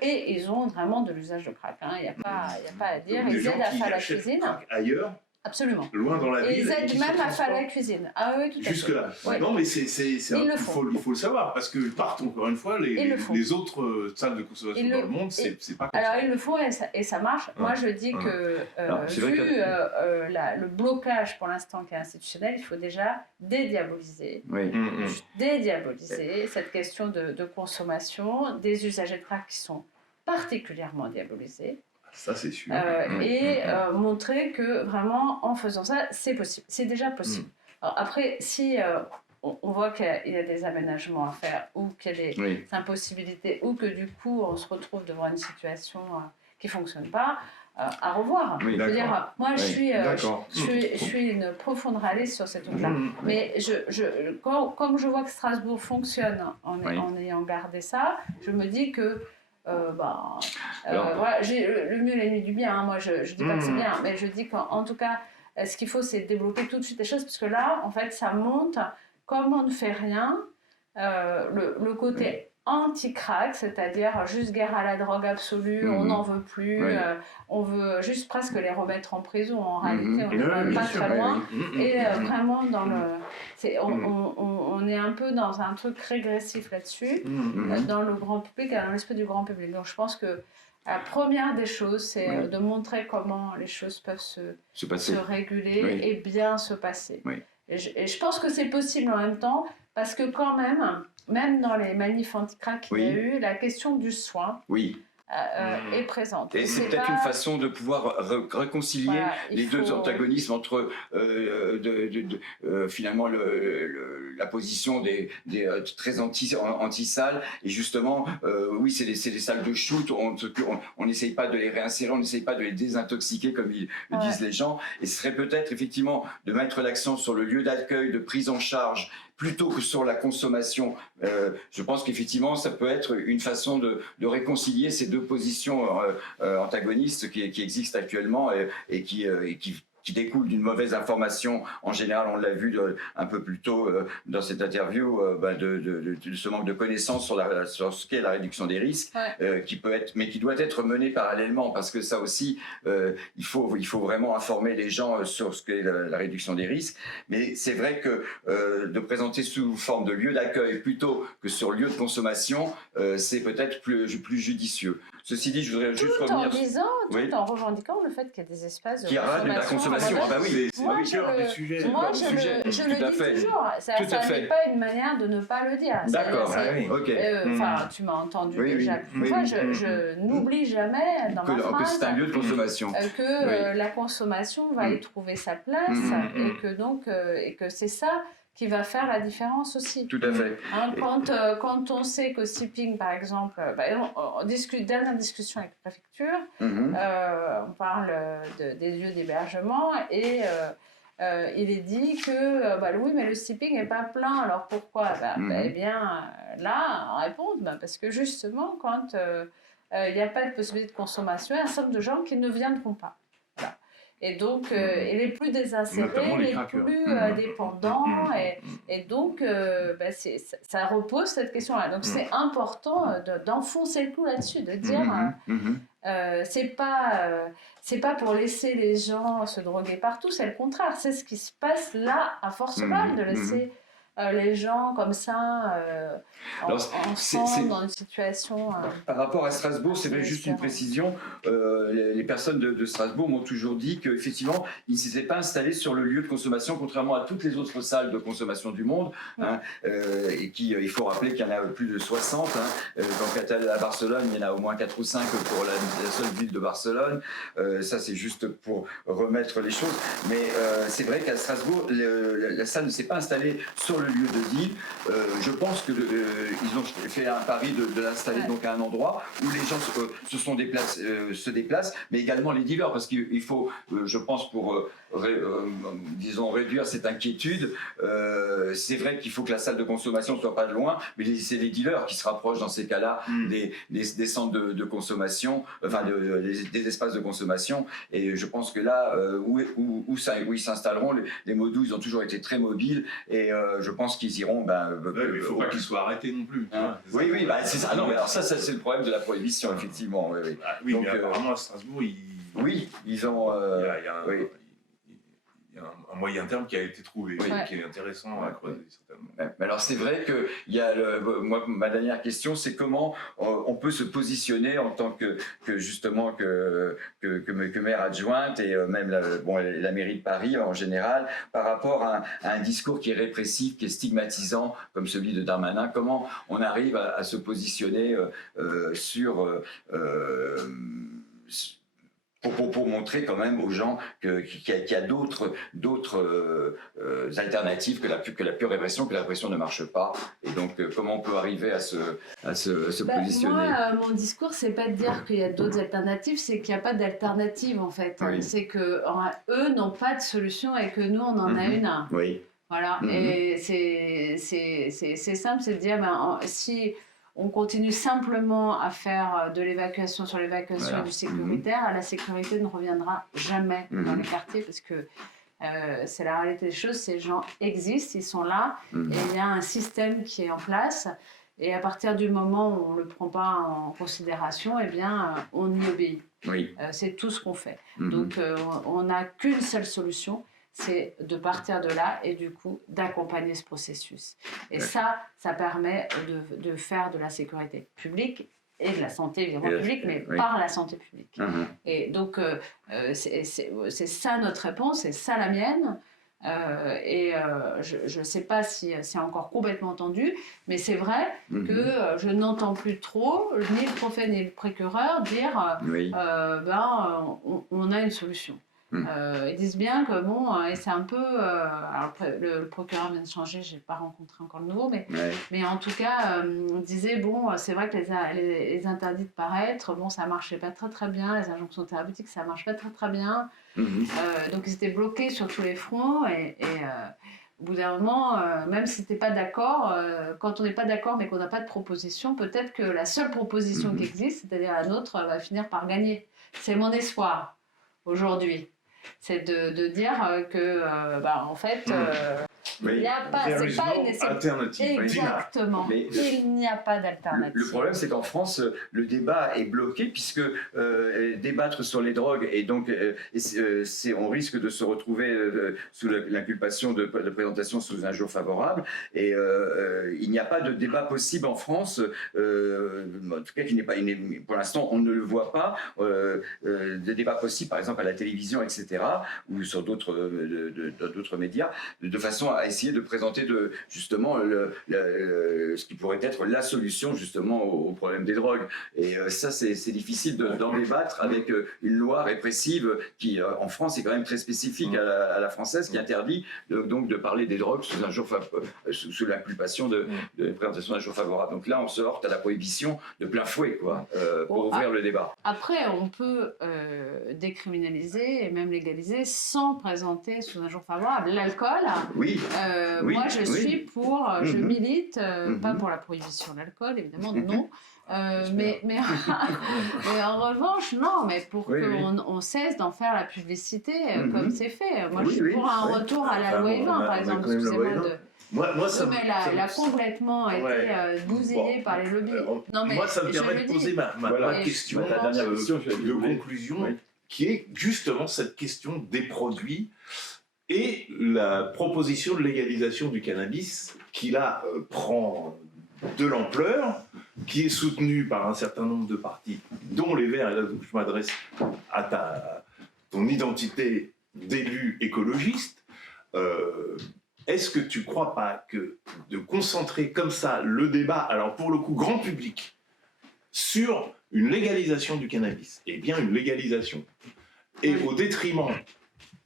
Et ils ont vraiment de l'usage de crack, il n'y a pas à dire. Ils aident à faire la cuisine. Ailleurs. Absolument. Loin dans la ville. Et ils aident même à faire la cuisine. Ah oui, tout à fait. Jusque-là. Non, mais il faut le savoir, parce que partent encore une fois, les autres salles de consommation dans le monde, c'est pas comme ça. Alors ils le font et ça marche. Moi je dis que vu le blocage pour l'instant qui est institutionnel, il faut déjà dédiaboliser cette question de consommation, des usagers de crack qui sont particulièrement diabolisés. Ça, c'est sûr. Et montrer que vraiment, en faisant ça, c'est possible. C'est déjà possible. Alors après, si on voit qu'il y a des aménagements à faire ou qu'il y a des impossibilités ou que du coup on se retrouve devant une situation qui ne fonctionne pas, à revoir. Oui, je veux dire, moi je suis une profonde réaliste sur ces trucs-là. Mais comme je vois que Strasbourg fonctionne en ayant gardé ça, je me dis que voilà, le mieux la nuit du bien, hein. Moi je dis pas que c'est bien, mais je dis qu'en tout cas ce qu'il faut c'est développer tout de suite les choses, parce que là en fait ça monte comme on ne fait rien, le côté anti-crack, c'est-à-dire juste guerre à la drogue absolue, on n'en veut plus, on veut juste presque les remettre en prison, en réalité on n'est pas très loin, et vraiment dans on est un peu dans un truc régressif là-dessus, dans le grand public, dans l'esprit du grand public. Donc je pense que la première des choses, c'est de montrer comment les choses peuvent se réguler et bien se passer. Et je pense que c'est possible en même temps, parce que quand même dans les manifs anti-crack qu'il y a eu, la question du soin est présente. Et c'est peut-être une façon de pouvoir réconcilier les deux antagonismes entre finalement la position des très anti-salles et justement, c'est des salles de shoot, on n'essaye pas de les réinsérer, on n'essaye pas de les désintoxiquer comme ils disent les gens, et ce serait peut-être effectivement de mettre l'accent sur le lieu d'accueil, de prise en charge, plutôt que sur la consommation. Je pense qu'effectivement, ça peut être une façon de réconcilier ces deux positions antagonistes qui existent actuellement et qui découlent d'une mauvaise information. En général, on l'a vu un peu plus tôt dans cette interview, de ce manque de connaissances sur ce qu'est la réduction des risques, qui peut être, mais qui doit être menée parallèlement, parce que ça aussi, il faut vraiment informer les gens sur ce qu'est la réduction des risques. Mais c'est vrai que de présenter sous forme de lieu d'accueil plutôt que sur lieu de consommation, c'est peut-être plus judicieux. Ceci dit, je voudrais juste revenir... Tout en revendiquant le fait qu'il y a des espaces de qui arrêtent la consommation. Moi, je le dis toujours. Ça n'est pas une manière de ne pas le dire. D'accord. Tu m'as entendu déjà plusieurs fois. Je n'oublie jamais dans ma phrase que c'est un lieu de consommation. Que la consommation va y trouver sa place et que c'est ça qui va faire la différence aussi. Tout à fait. Quand on sait qu'au Siping, par exemple, on discute, dernière discussion avec la préfecture, on parle des lieux d'hébergement et il est dit que oui, mais le Siping n'est pas plein, alors pourquoi Eh bien, là, on répond, parce que justement, quand il n'y a pas de possibilité de consommation, il y a un certain nombre de gens qui ne viendront pas. Voilà. Et donc, et les plus désinsérés, les plus dépendants, et donc ça repose cette question-là. Donc c'est important d'enfoncer le clou là-dessus, de dire c'est pas pour laisser les gens se droguer partout, c'est le contraire, c'est ce qui se passe là à force même de laisser les gens comme ça ensemble dans une situation par rapport à Strasbourg, c'est vrai, juste une précision, les personnes de Strasbourg m'ont toujours dit qu'effectivement ils ne s'étaient pas installés sur le lieu de consommation, contrairement à toutes les autres salles de consommation du monde, et il faut rappeler qu'il y en a plus de 60, à Barcelone il y en a au moins 4 ou 5 pour la seule ville de Barcelone, ça c'est juste pour remettre les choses, mais c'est vrai qu'à Strasbourg la salle ne s'est pas installée sur le lieu de deal. Je pense que ils ont fait un pari de l'installer donc à un endroit où les gens se déplacent, mais également les dealers, parce qu'il faut, je pense, pour réduire cette inquiétude, c'est vrai qu'il faut que la salle de consommation soit pas de loin, mais c'est les dealers qui se rapprochent dans ces cas-là des centres de consommation, enfin des espaces de consommation, et je pense que là où ils s'installeront, les Modou, ils ont toujours été très mobiles, et je pense qu'ils iront. Il ne faut pas qu'ils soient arrêtés non plus. C'est ça. Non, mais alors ça c'est le problème de la prohibition, effectivement. Donc, mais apparemment à Strasbourg, ils ont. Il y a un moyen terme qui a été trouvé, qui est intéressant à creuser certainement. Mais alors c'est vrai que moi, ma dernière question, c'est comment on peut se positionner en tant que justement que maire adjointe et même la mairie de Paris en général, par rapport à un discours qui est répressif, qui est stigmatisant comme celui de Darmanin. Comment on arrive à se positionner pour montrer quand même aux gens qu'il y a d'autres alternatives que la pure répression, que la répression ne marche pas. Et donc, comment on peut arriver à se positionner? Moi, mon discours, c'est pas de dire qu'il y a d'autres alternatives, c'est qu'il n'y a pas d'alternative en fait. Oui. C'est que eux n'ont pas de solution et que nous, on en a une. Oui. Voilà. Et c'est simple, c'est de dire, si on continue simplement à faire de l'évacuation sur l'évacuation du sécuritaire, la sécurité ne reviendra jamais dans les quartiers parce que c'est la réalité des choses, ces gens existent, ils sont là, et il y a un système qui est en place, et à partir du moment où on ne le prend pas en considération, eh bien, on y obéit. Oui. C'est tout ce qu'on fait. Donc, on n'a qu'une seule solution, c'est de partir de là et du coup d'accompagner ce processus. Et ça permet de faire de la sécurité publique et de la santé évidemment publique, mais par la santé publique. Et donc c'est ça notre réponse, c'est ça la mienne. Je ne sais pas si c'est encore complètement entendu, mais c'est vrai que je n'entends plus trop ni le préfet ni le procureur dire on a une solution. Ils disent bien que et c'est un peu. Alors le procureur vient de changer, je n'ai pas rencontré encore le nouveau, mais en tout cas, on disait c'est vrai que les interdits de paraître, ça marchait pas très très bien, les injonctions thérapeutiques, ça marche pas très très bien. Donc ils étaient bloqués sur tous les fronts et au bout d'un moment, même si tu n'es pas d'accord, quand on n'est pas d'accord mais qu'on n'a pas de proposition, peut-être que la seule proposition qui existe, c'est-à-dire la nôtre, va finir par gagner. C'est mon espoir aujourd'hui. C'est de dire que, en fait, il n'y a pas, c'est pas une alternative. Exactement. Mais il n'y a pas d'alternative. Le problème, c'est qu'en France, le débat est bloqué puisque débattre sur les drogues et donc on risque de se retrouver sous l'inculpation de présentation sous un jour favorable. Et il n'y a pas de débat possible en France. En tout cas, pour l'instant, on ne le voit pas. De débat possible, par exemple à la télévision, etc., ou sur d'autres médias, de façon à essayer de présenter justement ce qui pourrait être la solution justement au problème des drogues. Et ça, c'est difficile d'en débattre avec une loi répressive qui, en France, est quand même très spécifique à la française, qui interdit donc de parler des drogues sous l'inculpation de présentation d'un jour favorable. Donc là, on se heurte à la prohibition de plein fouet, quoi, pour ouvrir le débat. Après, on peut décriminaliser et même légaliser sans présenter sous un jour favorable. L'alcool, moi je suis pour, je milite, pas pour la prohibition de l'alcool, évidemment, non. Mais en revanche, non, mais pour qu'on cesse d'en faire la publicité comme c'est fait. Moi, je suis pour un retour à la loi Evin, par exemple. Excusez-moi de... Moi, ça elle a complètement été bousillée par les lobbies. Moi, ça me permet de poser ma question de conclusion, qui est justement cette question des produits et la proposition de légalisation du cannabis qui là prend de l'ampleur, qui est soutenue par un certain nombre de partis, dont les Verts, et là je m'adresse à ton identité d'élu écologiste. Est-ce que tu ne crois pas que de concentrer comme ça le débat, alors pour le coup grand public, sur une légalisation du cannabis, et bien une légalisation, et au détriment,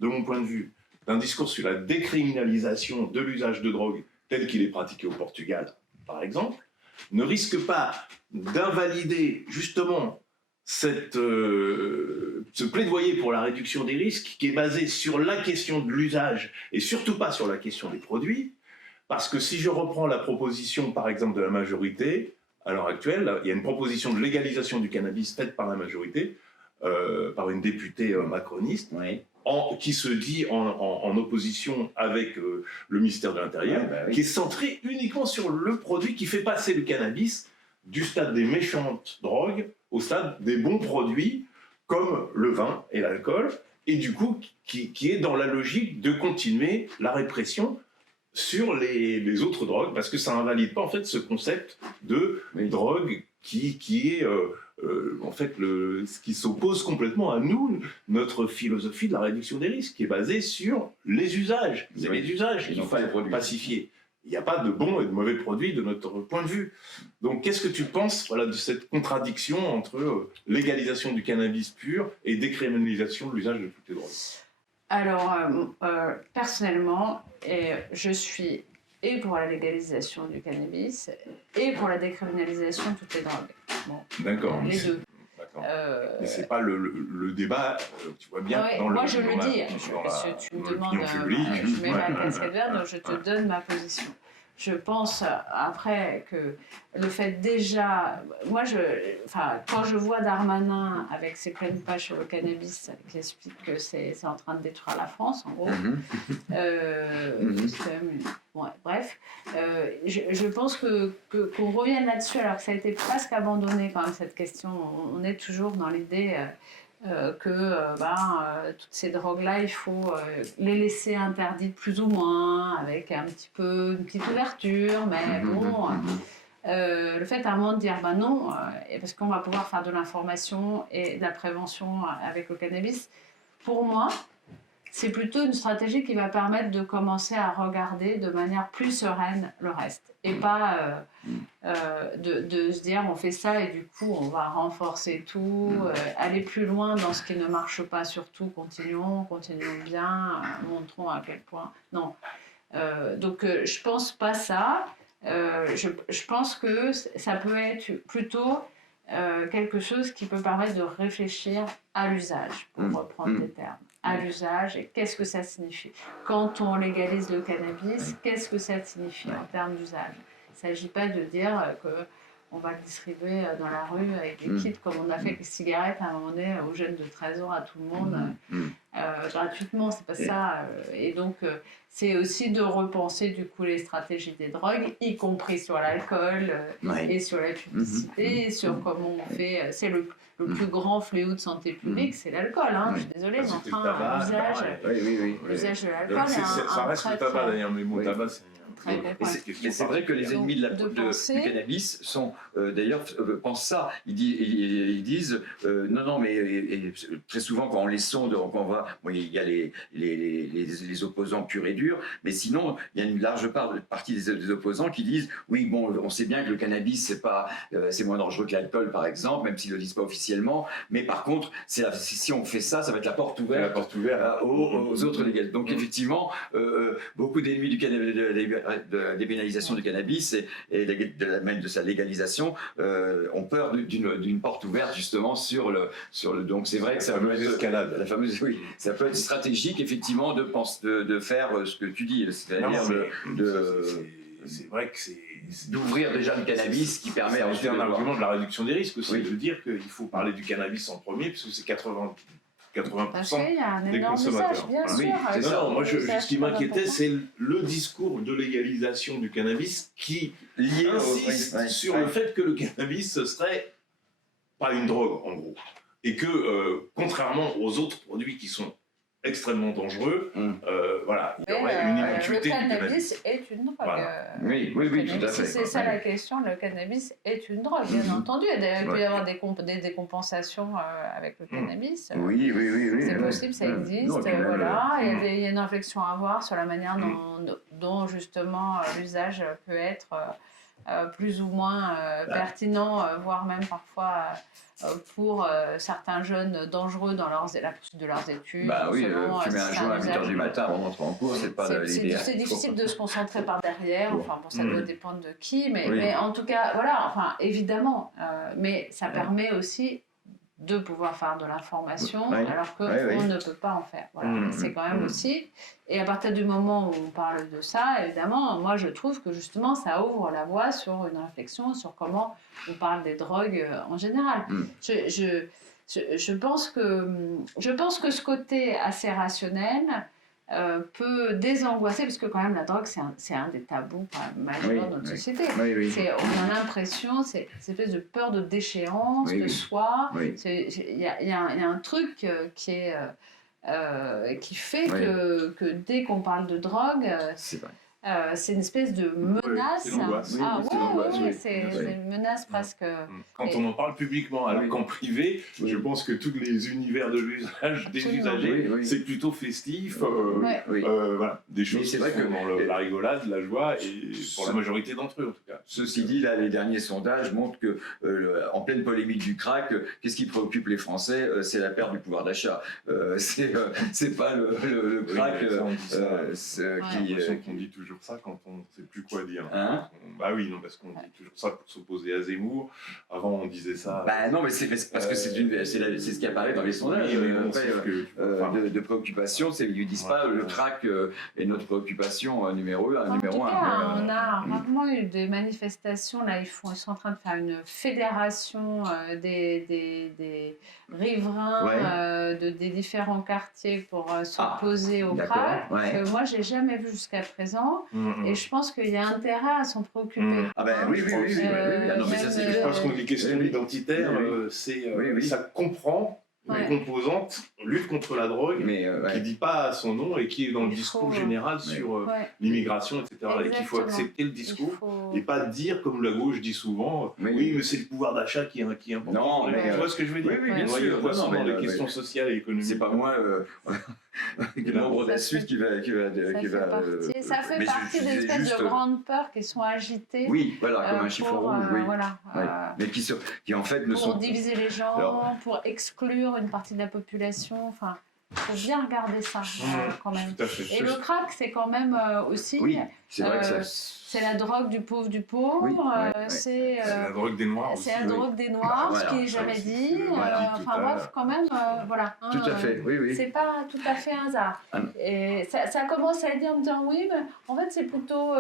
de mon point de vue, d'un discours sur la décriminalisation de l'usage de drogue tel qu'il est pratiqué au Portugal, par exemple, ne risque pas d'invalider justement ce plaidoyer pour la réduction des risques qui est basé sur la question de l'usage et surtout pas sur la question des produits, parce que si je reprends la proposition par exemple de la majorité, à l'heure actuelle, il y a une proposition de légalisation du cannabis faite par la majorité, par une députée macroniste, qui se dit en opposition avec le ministère de l'Intérieur, qui est centrée uniquement sur le produit qui fait passer le cannabis du stade des méchantes drogues au stade des bons produits comme le vin et l'alcool, et du coup qui est dans la logique de continuer la répression sur les autres drogues, parce que ça invalide pas en fait ce concept de drogue qui est en fait ce qui s'oppose complètement à nous, notre philosophie de la réduction des risques, qui est basée sur les usages. C'est les usages qu'il faut pacifier. Il n'y a pas de bons et de mauvais produits de notre point de vue. Donc, qu'est-ce que tu penses de cette contradiction entre légalisation du cannabis pur et décriminalisation de l'usage de toutes les drogues? Alors, personnellement, je suis et pour la légalisation du cannabis et pour la décriminalisation de toutes les drogues. Bon, d'accord. Les deux. Mais c'est pas le débat, tu vois bien. Ouais, moi, je le dis, parce que tu me demandes, je mets ma casquette verte, donc je te donne ma position. Je pense après que le fait déjà, quand je vois Darmanin avec ses pleines pages sur le cannabis qui explique que c'est en train de détruire la France, en gros, c'est quand même bref, je pense qu'on revienne là-dessus alors que ça a été presque abandonné quand même cette question. On est toujours dans l'idée toutes ces drogues-là, il faut les laisser interdites plus ou moins, avec une petite ouverture, mais bon, le fait à un moment de dire non, parce qu'on va pouvoir faire de l'information et de la prévention avec le cannabis, pour moi, c'est plutôt une stratégie qui va permettre de commencer à regarder de manière plus sereine le reste. Et pas de se dire on fait ça et du coup on va renforcer tout, aller plus loin dans ce qui ne marche pas surtout, continuons bien, montrons à quel point. Non. Donc je pense pas ça. Je pense que ça peut être plutôt quelque chose qui peut permettre de réfléchir à l'usage, pour reprendre les termes. À l'usage et qu'est-ce que ça signifie. Quand on légalise le cannabis, qu'est-ce que ça signifie en termes d'usage. Il ne s'agit pas de dire qu'on va le distribuer dans la rue avec des kits comme on a fait avec les cigarettes à un moment donné aux jeunes de 13 ans, à tout le monde, gratuitement, c'est pas ça. Et donc, c'est aussi de repenser du coup les stratégies des drogues, y compris sur l'alcool et sur la publicité, et sur comment on fait. C'est le plus grand fléau de santé publique, c'est l'alcool. Je suis désolée, mais enfin, l'usage de l'alcool. Ça reste le tabac d'ailleurs, mais bon, tabac, c'est. Et c'est vrai que les ennemis du cannabis sont d'ailleurs pensent ça. Ils disent non, mais très souvent quand on les sonde, quand on voit, il y a les opposants purs et durs, mais sinon il y a une large partie des opposants qui disent oui, bon, on sait bien que le cannabis c'est moins dangereux que l'alcool par exemple, même s'ils le disent pas officiellement, mais par contre si on fait ça, ça va être la porte ouverte aux autres légales. Donc effectivement, beaucoup d'ennemis du cannabis, de la dépénalisation du cannabis et même de sa légalisation ont peur d'une porte ouverte justement sur le donc c'est vrai que ça peut être escalade. La fameuse ça peut être stratégique effectivement de faire ce que tu dis, c'est-à-dire c'est vrai que d'ouvrir déjà le cannabis qui permet c'est un argument de la réduction des risques aussi, de dire qu'il faut parler du cannabis en premier puisque c'est 80% des consommateurs. Bien sûr. Moi, ce qui m'inquiétait, c'est le discours de légalisation du cannabis qui insiste sur le fait que le cannabis ce serait pas une drogue, en gros. Et que, contrairement aux autres produits qui sont extrêmement dangereux, il y aurait une innocuité du cannabis. Le cannabis est une drogue. Voilà. Oui, tout à fait. C'est ça la question, le cannabis est une drogue, bien entendu. Et d'ailleurs, il peut y avoir des décompensations avec le cannabis. Oui. C'est possible, ça existe. Il y a une réflexion à avoir sur la manière dont justement l'usage peut être plus ou moins pertinent, voire même parfois pour certains jeunes dangereux dans la poursuite de leurs études. Fumer un joint à 8h du matin avant d'entrer en cours, c'est pas l'idéal. C'est difficile de se concentrer par derrière, ça doit dépendre de qui, mais en tout cas, évidemment, mais ça permet aussi de pouvoir faire de l'information, alors qu'on ne peut pas en faire. C'est quand même aussi... Et à partir du moment où on parle de ça, évidemment, moi je trouve que justement ça ouvre la voie sur une réflexion sur comment on parle des drogues en général. Je pense que ce côté assez rationnel peut désangoisser, parce que quand même la drogue c'est un des tabous majeurs de notre société. On a l'impression, c'est cette espèce de peur de déchéance, de soi. Il y a un truc qui est... qui fait que dès qu'on parle de drogue, c'est une espèce de menace. c'est l'angoisse. Ah c'est l'angoisse, ouais, oui. c'est Oui. une menace presque. Quand on en parle publiquement, alors qu'en privé, je pense que tous les univers de l'usage des Absolument. usagers, Oui. c'est plutôt festif. Ouais. Oui. Voilà, des choses c'est qui vrai sont que- dans la rigolade, la joie, et pour la majorité d'entre eux en tout cas. Ceci dit, là, les derniers sondages montrent que, en pleine polémique du crack, qu'est-ce qui préoccupe les Français? C'est la perte du pouvoir d'achat. C'est pas le crack Oui, mais ça, on dit ça. Ouais. qui. On dit toujours ça quand on ne sait plus quoi dire. Hein Bah oui, non, parce qu'on dit toujours ça pour s'opposer à Zemmour. Avant, on disait ça. Bah non, mais c'est parce que c'est ce qui apparaît dans les sondages. Oui, mais bon, Après, sauf que- de préoccupation, ils ne disent Ouais. pas le crack est notre préoccupation numéro un. En tout numéro cas, un. on a rarement eu des manifestations. Là, ils sont en train de faire une fédération des riverains des différents quartiers pour s'opposer au d'accord, crack. ouais. Que moi, j'ai jamais vu jusqu'à présent. Et je pense qu'il y a intérêt à s'en préoccuper. Ah ben oui. Ah non, mais ça, c'est Je pense qu'on dit questions oui. identitaires, Oui. c'est ça comprend Ouais. une composante lutte contre la drogue Mais qui dit pas son nom et qui est dans le Il discours faut, général ouais. sur Ouais. l'immigration, etc. Et qu'il faut Exactement. accepter le Il discours faut- et pas dire comme la gauche dit souvent Oui. mais c'est le pouvoir d'achat qui est important. Non, mais, tu vois ce que je veux dire? oui, bien On voit sûr. les poissons Non, mais, dans les questions sociales et économiques. c'est pas moi, le membre Ça d'Assud fait- qui va. Ça fait mais partie je des disais espèces juste, de grandes peurs qui sont agitées. Oui, voilà, comme un chiffon pour, rouge, oui. voilà, Ouais. Mais qui en fait ne pour sont. diviser les gens, Alors- pour exclure une partie de la population. Enfin, il faut bien regarder ça quand même. Tout à fait. Et le crack, c'est quand même aussi, Oui, c'est vrai que ça. c'est la drogue du pauvre du pauvre. Oui, ouais. C'est C'est la drogue des Noirs aussi. c'est la drogue des Noirs, Voilà, ce qui est ça jamais aussi, dit. c'est le voilà, tout Enfin à bref, l'heure. quand même, voilà. hein, Tout à fait, oui. C'est pas tout à fait un hasard. Ah non. Et ça commence à être dit en me disant oui, mais en fait, c'est plutôt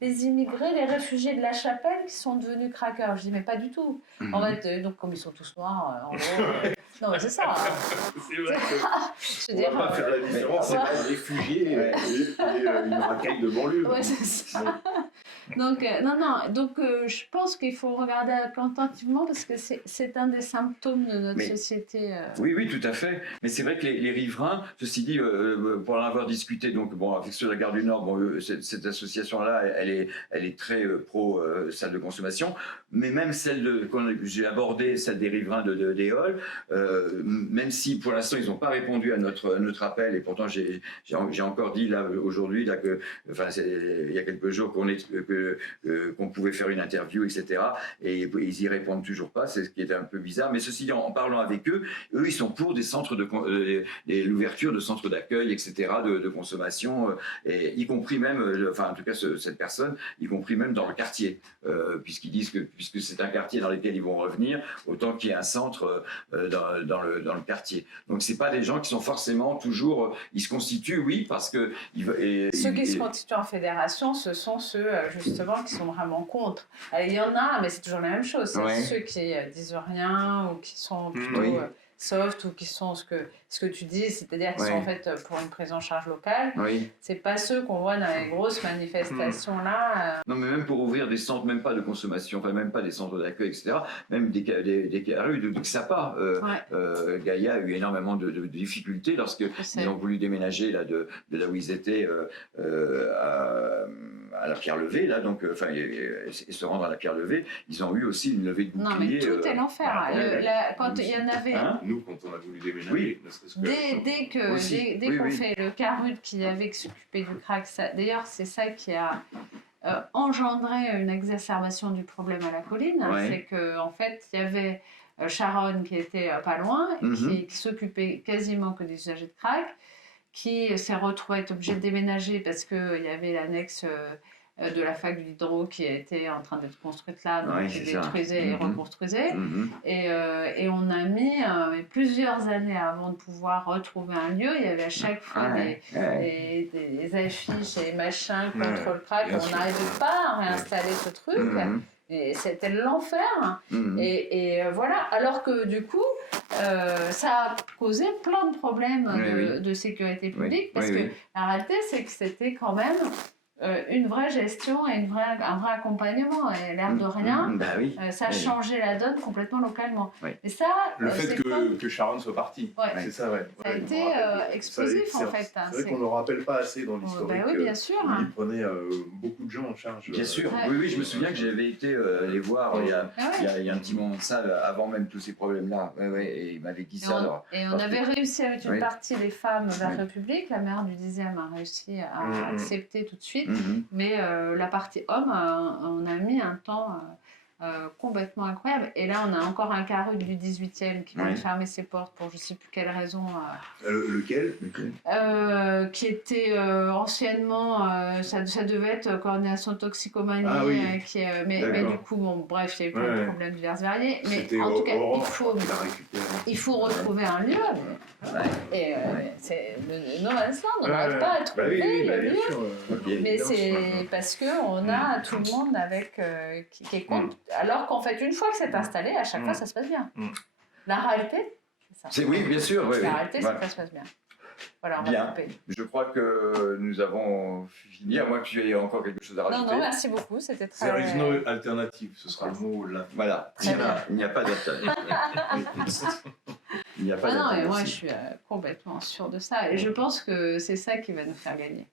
les immigrés, les réfugiés de la Chapelle qui sont devenus craqueurs. Je dis, mais pas du tout. Mhm. En fait, donc, comme ils sont tous noirs, en gros. Non, mais c'est ça. C'est vrai que Je veux on dire, va pas faire la différence ouais. entre les réfugiés et une racaille de banlieue. ouais, c'est ça. Donc, donc je pense qu'il faut regarder attentivement parce que c'est un des symptômes de notre Mais- société. Oui, tout à fait. Mais c'est vrai que les riverains, ceci dit, pour en avoir discuté, donc bon, avec ceux de la Gare du Nord, bon, cette association-là, elle est très pro salle de consommation, mais même celle que j'ai abordée, celle des riverains d'Éole, même si pour l'instant ils n'ont pas répondu à notre appel, et pourtant j'ai encore dit là aujourd'hui là que, enfin, il y a quelques jours qu'on pouvait faire une interview, etc. Et ils y répondent toujours pas, c'est ce qui est un peu bizarre. Mais ceci dit, en parlant avec eux, ils sont pour des centres l'ouverture de centres d'accueil, etc. de consommation, et y compris même, enfin en tout cas cette personne, y compris même dans le quartier, puisqu'ils disent que puisque c'est un quartier dans lequel ils vont revenir, autant qu'il y ait un centre dans le quartier. Donc c'est pas des gens qui sont forcément toujours, ils se constituent, oui, parce que Ceux qui se constituent en fédération, ce sont ceux justement qui sont vraiment contre. Il y en a, mais c'est toujours la même chose. C'est Ouais. ceux qui disent rien ou qui sont plutôt Oui. soft ou qui sont ce que tu dis, c'est-à-dire qui Ouais. sont en fait pour une prise en charge locale. oui. C'est pas ceux qu'on voit dans les grosses manifestations là. Non, mais même pour ouvrir des centres, même pas de consommation, enfin même pas des centres d'accueil, etc., même des rues de Xapa, Ouais. Gaïa a eu énormément de difficultés lorsque Je sais. ils ont voulu déménager là, de là où ils étaient à la Pierre-Levée, là, donc, et se rendre à la Pierre-Levée, ils ont eu aussi une levée de Non, mais bouclier. tout est l'enfer. Quand il y en avait. Hein Nous, quand on a voulu déménager, Oui. ne serait-ce que- Dès Oui, qu'on oui. fait le Carut qui avait s'occuper du crack, d'ailleurs c'est ça qui a engendré une exacerbation du problème à la colline, Ouais. c'est qu'en fait il y avait Sharon qui était pas loin, Mhm. qui s'occupait quasiment que des usagers de crack, qui s'est retrouvée obligée de déménager parce qu'il y avait l'annexe de la fac du Diderot qui était en train d'être construite là, donc Ouais, qui c'est ça. détruisait et Mhm. reconstruisait. Mhm. Et on a mis plusieurs années avant de pouvoir retrouver un lieu. Il y avait à chaque fois Ouais, ouais. des affiches et machins contre Ouais, le crack. bien On sûr. n'arrivait pas à réinstaller ce truc. Mhm. Et c'était l'enfer. Mhm. Et voilà. Alors que du coup, ça a causé plein de problèmes Oui, oui. de sécurité Oui, publique. Parce oui, que oui. la réalité, c'est que c'était quand même une vraie gestion et un vrai accompagnement. Et l'air de rien, Bah oui. ça a changé la donne complètement localement. Oui. Et ça, Le fait que Sharon soit partie, c'est ça, ouais. Ça a été explosif, en fait. C'est vrai qu'on ne le rappelle pas assez dans l'historique. Oui, bien sûr. Il prenait beaucoup de gens en charge. Bien sûr, oui, je me souviens que j'avais été les voir il y a un petit moment de ça, avant même tous ces problèmes-là. Et il m'avait dit ça. Et on avait réussi avec une partie des femmes vers République. La maire du 10e a réussi à accepter tout de suite. Mais la partie homme, on a mis un temps complètement incroyable. Et là, on a encore un carreau du 18e qui vient de fermer ses portes pour je ne sais plus quelle raison. Lequel qui était anciennement, ça devait être coordination toxicomanie, mais du coup, bon, bref, il y a eu plein de problèmes divers variés. Mais en tout cas, il faut retrouver un lieu. Et c'est le No Man's Land, on n'arrive pas à trouver le lieu. Mais c'est parce qu'on a tout le monde avec qui est contre. Alors qu'en fait, une fois que c'est installé, à chaque fois, ça se passe bien. La réalité, c'est ça. Oui, bien sûr. La réalité, c'est que ça se passe bien. Voilà, on va couper. Je crois que nous avons fini, à moins que tu aies encore quelque chose à rajouter. Non, merci beaucoup, c'était très... There is no alternative, ce sera le mot là. Voilà, il n'y a pas d'alternative. Il n'y a pas d'alternative. Non, mais moi je suis complètement sûre de ça, et je pense que c'est ça qui va nous faire gagner.